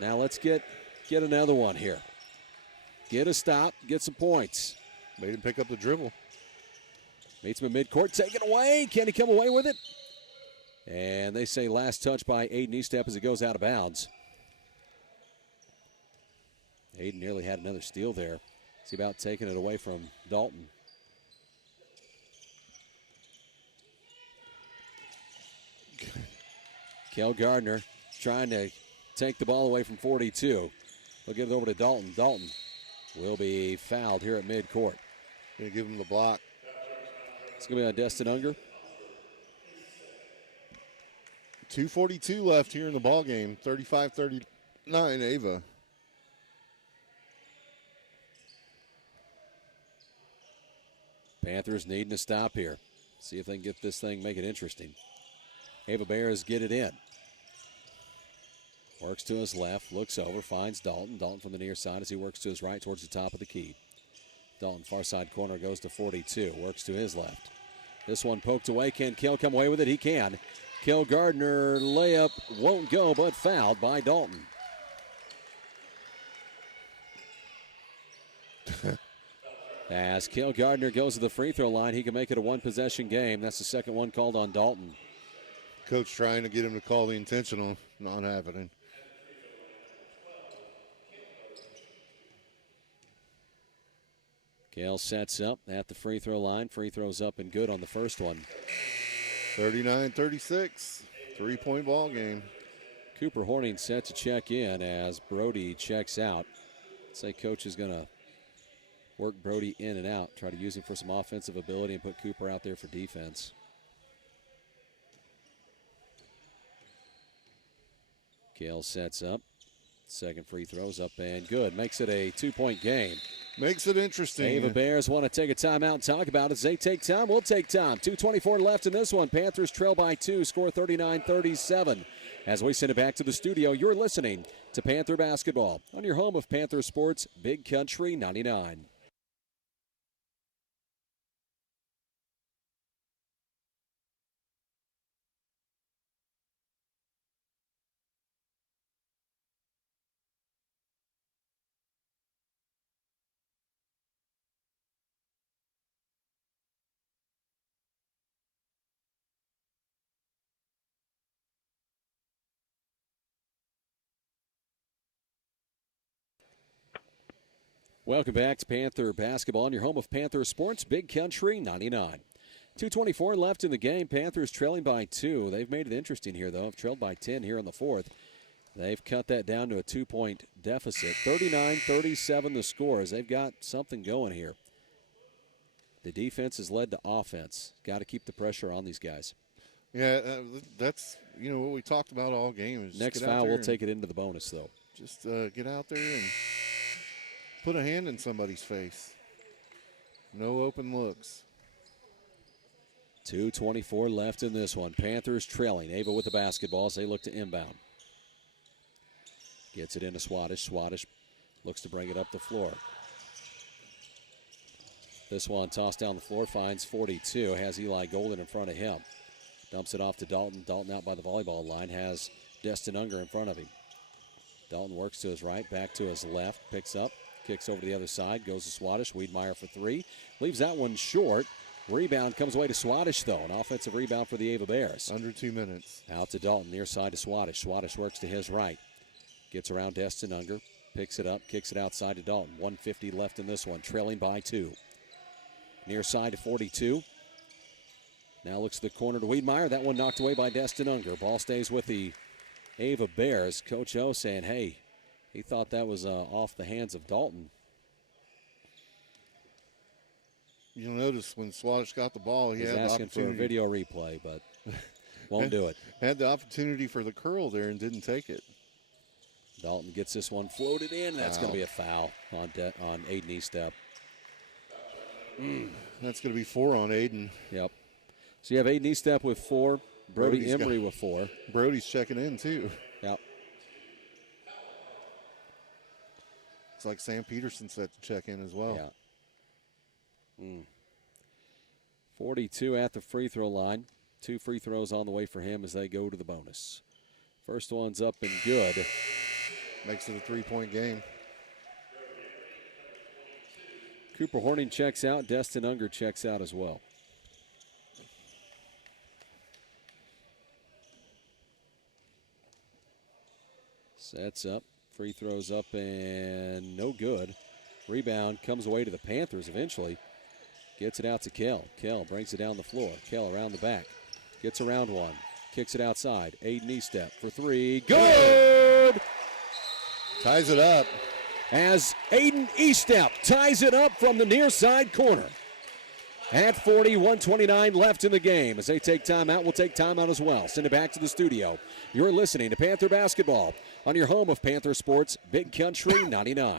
Now let's get another one here. Get a stop, get some points. Made him pick up the dribble. Meets him in midcourt, taken away. Can he come away with it? And they say last touch by Aiden Eastep as it goes out of bounds. Aiden nearly had another steal there. He's about taking it away from Dalton. Kel Gardner trying to take the ball away from 42. We'll get it over to Dalton. Dalton will be fouled here at midcourt. Gonna give him the block. It's going to be on Destin Unger. 2:42 left here in the ball game. 35-39 Ava. Panthers needing to stop here. See if they can get this thing, make it interesting. Ava Bears get it in. Works to his left, looks over, finds Dalton. Dalton from the near side as he works to his right towards the top of the key. Dalton, far side corner, goes to 42. Works to his left. This one poked away. Can Cale come away with it? He can. Cale Gardner layup won't go, but fouled by Dalton. As Cale Gardner goes to the free throw line, he can make it a one-possession game. That's the second one called on Dalton. Coach trying to get him to call the intentional, not happening. Cale sets up at the free throw line. Free throws up and good on the first one. 39-36, 3-point ball game. Cooper Horning set to check in as Brody checks out. Say coach is going to work Brody in and out, try to use him for some offensive ability and put Cooper out there for defense. Cale sets up. Second free throws up and good. Makes it a 2-point game. Makes it interesting. Ava Bears want to take a timeout and talk about it. As they take time, we'll take time. 2:24 left in this one. Panthers trail by 2, score 39-37. As we send it back to the studio, you're listening to Panther Basketball on your home of Panther Sports, Big Country 99. Welcome back to Panther Basketball on your home of Panther Sports, Big Country 99. 2:24 left in the game. Panthers trailing by 2. They've made it interesting here, though. Have trailed by 10 here in the fourth. They've cut that down to a 2-point deficit. 39-37 the score as they've got something going here. The defense has led to offense. Got to keep the pressure on these guys. Yeah, that's what we talked about all game. Is Next foul, we'll take it into the bonus, though. Just get out there and put a hand in somebody's face. No open looks. 2:24 left in this one. Panthers trailing. Ava with the basketball as they look to inbound. Gets it into Swadesh. Swadesh looks to bring it up the floor. This one tossed down the floor, finds 42. Has Eli Golden in front of him. Dumps it off to Dalton. Dalton out by the volleyball line. Has Destin Unger in front of him. Dalton works to his right, back to his left. Picks up, kicks over to the other side. Goes to Swadesh. Wiedmeyer for 3. Leaves that one short. Rebound comes away to Swadesh, though. An offensive rebound for the Ava Bears. Under 2 minutes. Out to Dalton, near side to Swadesh. Swadesh works to his right. Gets around Destin Unger. Picks it up, kicks it outside to Dalton. 1:50 left in this one, trailing by 2. Near side to 42. Now looks to the corner to Wiedmeyer. That one knocked away by Destin Unger. Ball stays with the Ava Bears. Coach O saying, hey, he thought that was off the hands of Dalton. You'll notice when Swadesh got the ball, he He's had the asking for a video replay, but won't do it. Had the opportunity for the curl there and didn't take it. Dalton gets this one floated in. That's going to be a foul on Aiden Estep. That's going to be 4 on Aiden. Yep. So you have Aiden Estep with 4, Brody Brody's Emery with 4. Brody's checking in, too. Yep. It's like Sam Peterson set to check in as well. Yeah. 42 at the free throw line. 2 free throws on the way for him as they go to the bonus. First one's up and good. Makes it a 3-point game. Cooper Horning checks out. Destin Unger checks out as well. Sets up. Free throws up and no good. Rebound comes away to the Panthers eventually. Gets it out to Kell. Kell brings it down the floor. Kell around the back. Gets around one. Kicks it outside. Aiden Estep for 3. Good! Ties it up. As Aiden Estep ties it up from the near side corner. At 40, 1:29 left in the game. As they take timeout, we'll take timeout as well. Send it back to the studio. You're listening to Panther Basketball on your home of Panther Sports, Big Country 99.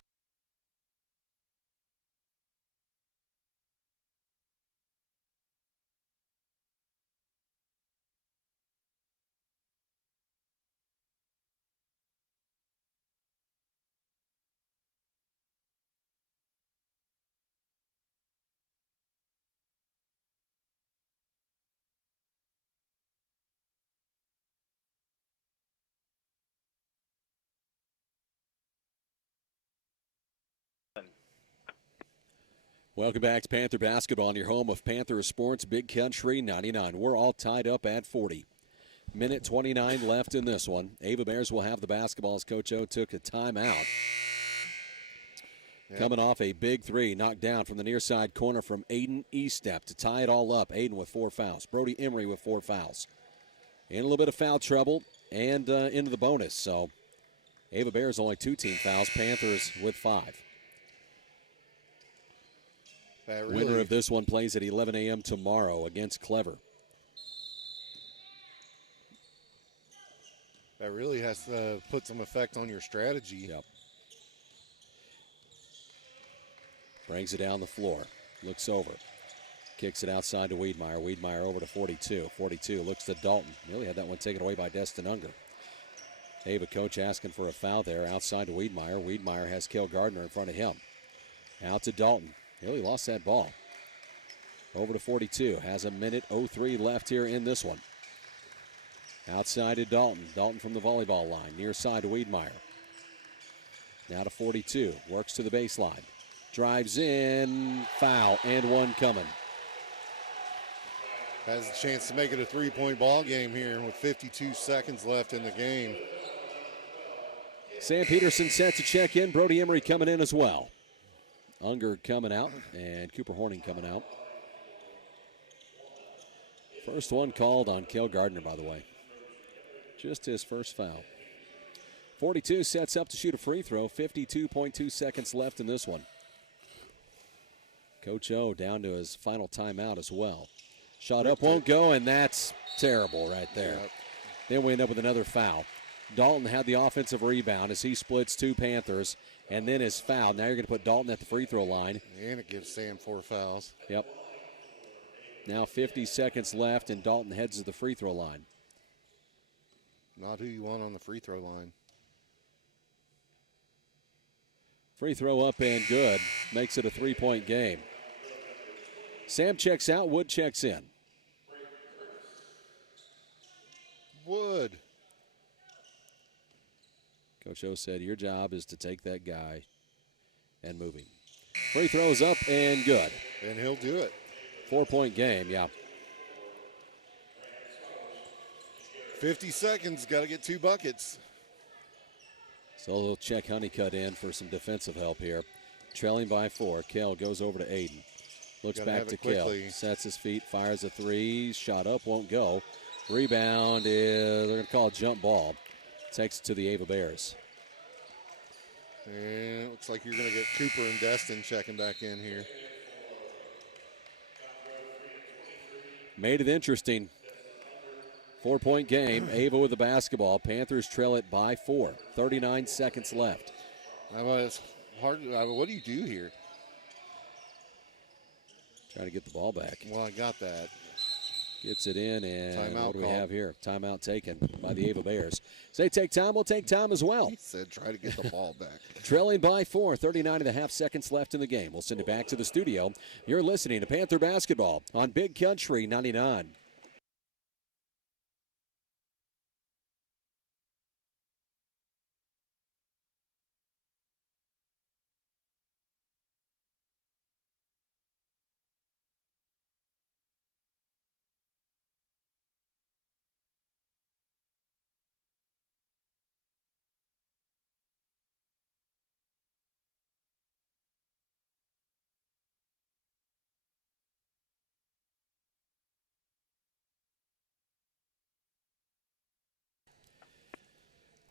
Welcome back to Panther Basketball on your home of Panther Sports, Big Country 99. We're all tied up at 40. Minute 29 left in this one. Ava Bears will have the basketball as Coach O took a timeout. Yep. Coming off a big 3, knocked down from the near side corner from Aiden Estep to tie it all up. Aiden with 4 fouls. Brody Emery with 4 fouls. In a little bit of foul trouble and into the bonus. So Ava Bears only 2 team fouls. Panthers with 5. Winner of this one plays at 11 a.m. tomorrow against Clever. That really has to put some effect on your strategy. Yep. Brings it down the floor. Looks over. Kicks it outside to Wiedmeyer. Wiedmeyer over to 42. 42 looks to Dalton. Nearly had that one taken away by Destin Unger. Ava coach asking for a foul there outside to Wiedmeyer. Wiedmeyer has Kell Gardner in front of him. Out to Dalton. Really lost that ball. Over to 42. Has a minute 03 left here in this one. Outside to Dalton. Dalton from the volleyball line. Near side to Wiedmeyer. Now to 42. Works to the baseline. Drives in. Foul. And one coming. Has a chance to make it a 3-point ball game here with 52 seconds left in the game. Sam Peterson set to check in. Brody Emery coming in as well. Unger coming out and Cooper Horning coming out. First one called on Cale Gardner, by the way. Just his first foul. 42 sets up to shoot a free throw. 52.2 seconds left in this one. Coach O down to his final timeout as well. Shot up won't go, and that's terrible right there. Yep. Then we end up with another foul. Dalton had the offensive rebound as he splits two Panthers, and then is fouled. Now you're going to put Dalton at the free throw line. And it gives Sam 4 fouls. Yep. Now 50 seconds left, and Dalton heads to the free throw line. Not who you want on the free throw line. Free throw up and good. Makes it a 3-point game. Sam checks out. Wood checks in. Wood. Coach O said, your job is to take that guy and move him. Free throws up and good. And he'll do it. 4-point game, yeah. 50 seconds, got to get 2 buckets. So he'll check Honeycutt in for some defensive help here. Trailing by 4. Cale goes over to Aiden. Looks back to Cale. Sets his feet, fires a 3. Shot up, won't go. Rebound is, they're going to call a jump ball. Takes it to the Ava Bears. And it looks like you're going to get Cooper and Destin checking back in here. Made it interesting. 4-point game. Ava with the basketball. Panthers trail it by 4. 39 seconds left. It's hard. What do you do here? Trying to get the ball back. Well, I got that. Gets it in, and timeout what do we call. have here? Timeout taken by the Ava Bears. Say take time, we'll take time as well. He said try to get the ball back. Trailing by 4, 39 and a half seconds left in the game. We'll send it back to the studio. You're listening to Panther Basketball on Big Country 99.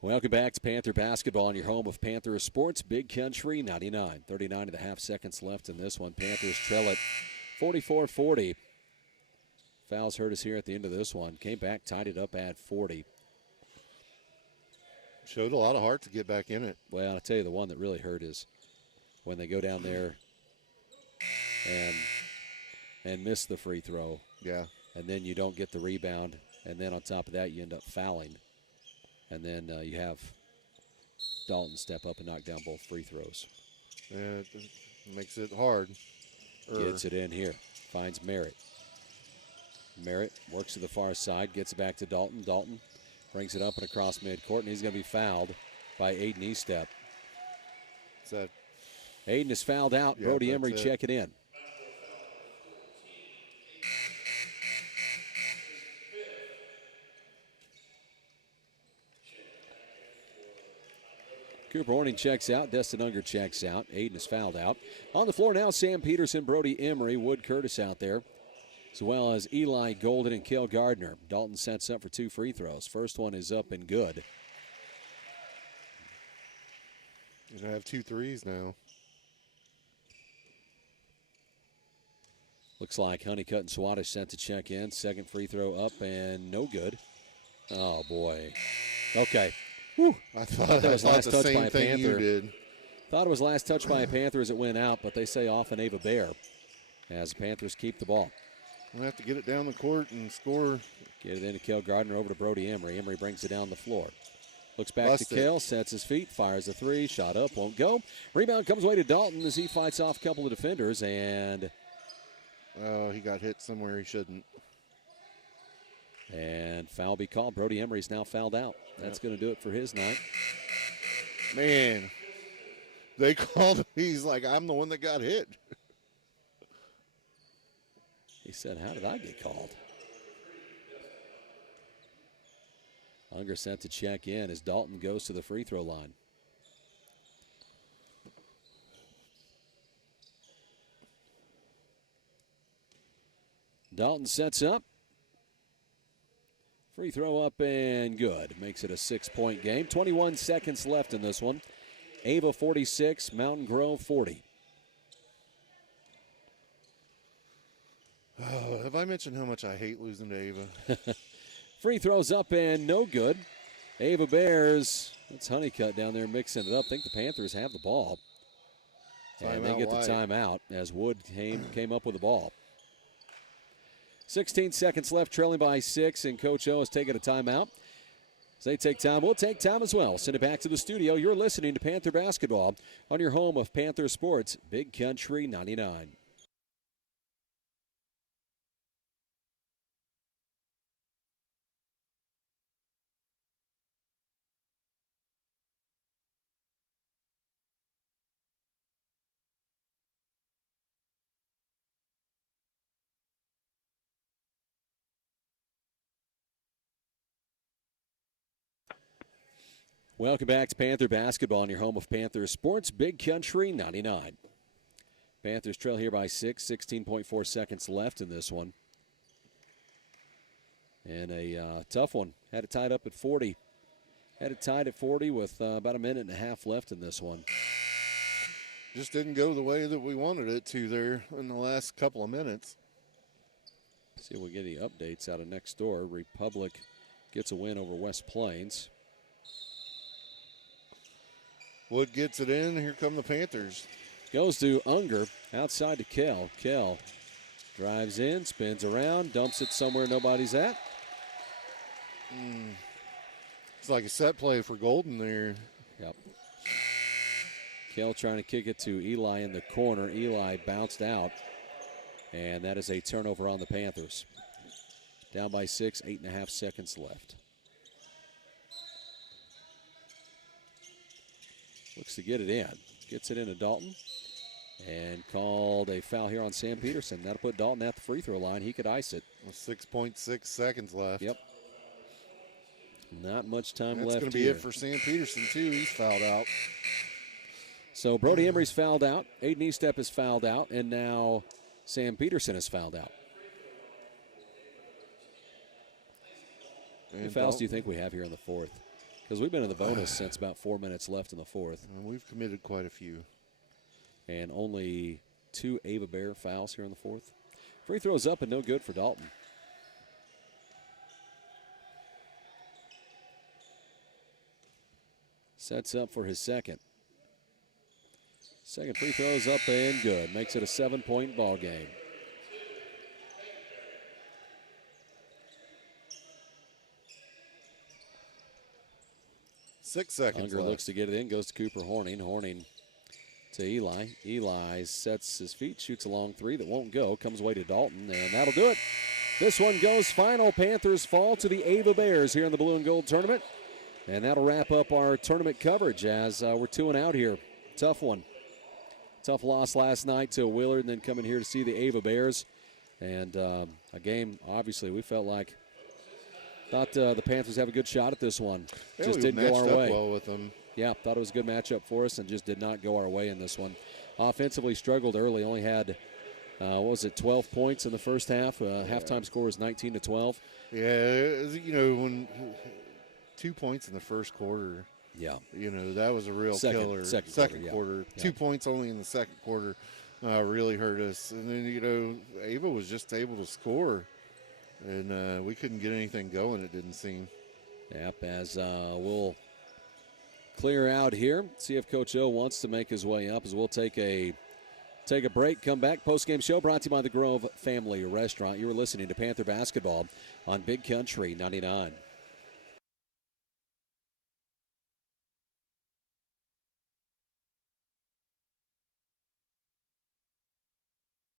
Welcome back to Panther Basketball on your home of Panther Sports, Big Country 99. 39 and a half seconds left in this one. Panthers trail it 44-40. Fouls hurt us here at the end of this one. Came back, tied it up at 40. Showed a lot of heart to get back in it. Well, I'll tell you, the one that really hurt is when they go down there and miss the free throw. Yeah. And then you don't get the rebound. And then on top of that, you end up fouling. And then you have Dalton step up and knock down both free throws. Yeah, it makes it hard. Gets it in here. Finds Merritt. Merritt works to the far side, gets it back to Dalton. Dalton brings it up and across midcourt, and he's going to be fouled by Aiden Estep. Aiden is fouled out. Yeah, Brody Emery check it in. Cooper Horning checks out. Destin Unger checks out. Aiden is fouled out. On the floor now, Sam Peterson, Brody Emery, Wood Curtis out there, as well as Eli Golden and Cale Gardner. Dalton sets up for 2 free throws. First one is up and good. You're going to have 2 threes now. Looks like Honeycutt and Swadesh sent to check in. Second free throw up and no good. Oh, boy. Okay. Whew. I thought that was last the touch same by a thing Panther. you did. Thought it was last touch by a Panther as it went out, but they say off an Ava Bear as the Panthers keep the ball. We'll have to get it down the court and score. Get it into Cale Gardner over to Brody Emery. Emery brings it down the floor. Looks back to Busted. Cale, sets his feet, fires a 3, shot up, won't go. Rebound comes away to Dalton as he fights off a couple of defenders, and he got hit somewhere he shouldn't. And foul be called. Brody Emery's now fouled out. That's going to do it for his night. Man, they called him. He's like, I'm the one that got hit. He said, how did I get called? Unger sent to check in as Dalton goes to the free throw line. Dalton sets up. Free throw up and good. Makes it a 6-point game. 21 seconds left in this one. Ava 46, Mountain Grove 40. Oh, have I mentioned how much I hate losing to Ava? Free throws up and no good. Ava Bears, that's Honeycutt down there mixing it up. I think the Panthers have the ball. And they get the timeout as Wood came up with the ball. 16 seconds left, trailing by 6, and Coach O has taken a timeout. As they take time, we'll take time as well. Send it back to the studio. You're listening to Panther Basketball on your home of Panther Sports, Big Country 99. Welcome back to Panther Basketball on your home of Panther Sports, Big Country 99. Panthers trail here by 6, 16.4 seconds left in this one. And a tough one. Had it tied up at 40. Had it tied at 40 with about a minute and a half left in this one. Just didn't go the way that we wanted it to there in the last couple of minutes. See if we get any updates out of next door. Republic gets a win over West Plains. Wood gets it in. Here come the Panthers. Goes to Unger. Outside to Kell. Kell drives in, spins around, dumps it somewhere nobody's at. It's like a set play for Golden there. Yep. Kell trying to kick it to Eli in the corner. Eli bounced out. And that is a turnover on the Panthers. Down by 6, 8.5 seconds left. Looks to get it in. Gets it into Dalton. And called a foul here on Sam Peterson. That'll put Dalton at the free throw line. He could ice it. 6.6 seconds left. Yep. Not much time That's left. That's going to be it for Sam Peterson, too. He's fouled out. So Brody Emery's fouled out. Aiden Estep is fouled out. And now Sam Peterson is fouled out. How many fouls do you think we have here in the fourth? Because we've been in the bonus since about 4 minutes left in the fourth. We've committed quite a few. And only 2 Ava Bear fouls here in the fourth. Free throws up and no good for Dalton. Sets up for his second. Second free throws up and good. Makes it a 7-point ball game. Six seconds Unger left. looks to get it in, goes to Cooper Horning. Horning to Eli. Eli sets his feet, shoots a long three that won't go. Comes away to Dalton, and that'll do it. This one goes final. Panthers fall to the Ava Bears here in the Blue and Gold tournament. And that'll wrap up our tournament coverage as we're 2-out here. Tough one. Tough loss last night to Willard, and then coming here to see the Ava Bears. And a game, obviously, we felt like thought the Panthers have a good shot at this one. Yeah, just didn't go our way. Well with them. Yeah, thought it was a good matchup for us and just did not go our way in this one. Offensively struggled early, only had, 12 points in the first half. Halftime score was 19-12. Yeah, when 2 points in the first quarter. Yeah. That was a real killer. Second quarter. Yeah. 2 points only in the second quarter really hurt us. And then, Ava was just able to score. And we couldn't get anything going, it didn't seem. Yep, as we'll clear out here, see if Coach O wants to make his way up as we'll take a break, come back. Post-game show brought to you by the Grove Family Restaurant. You were listening to Panther Basketball on Big Country 99.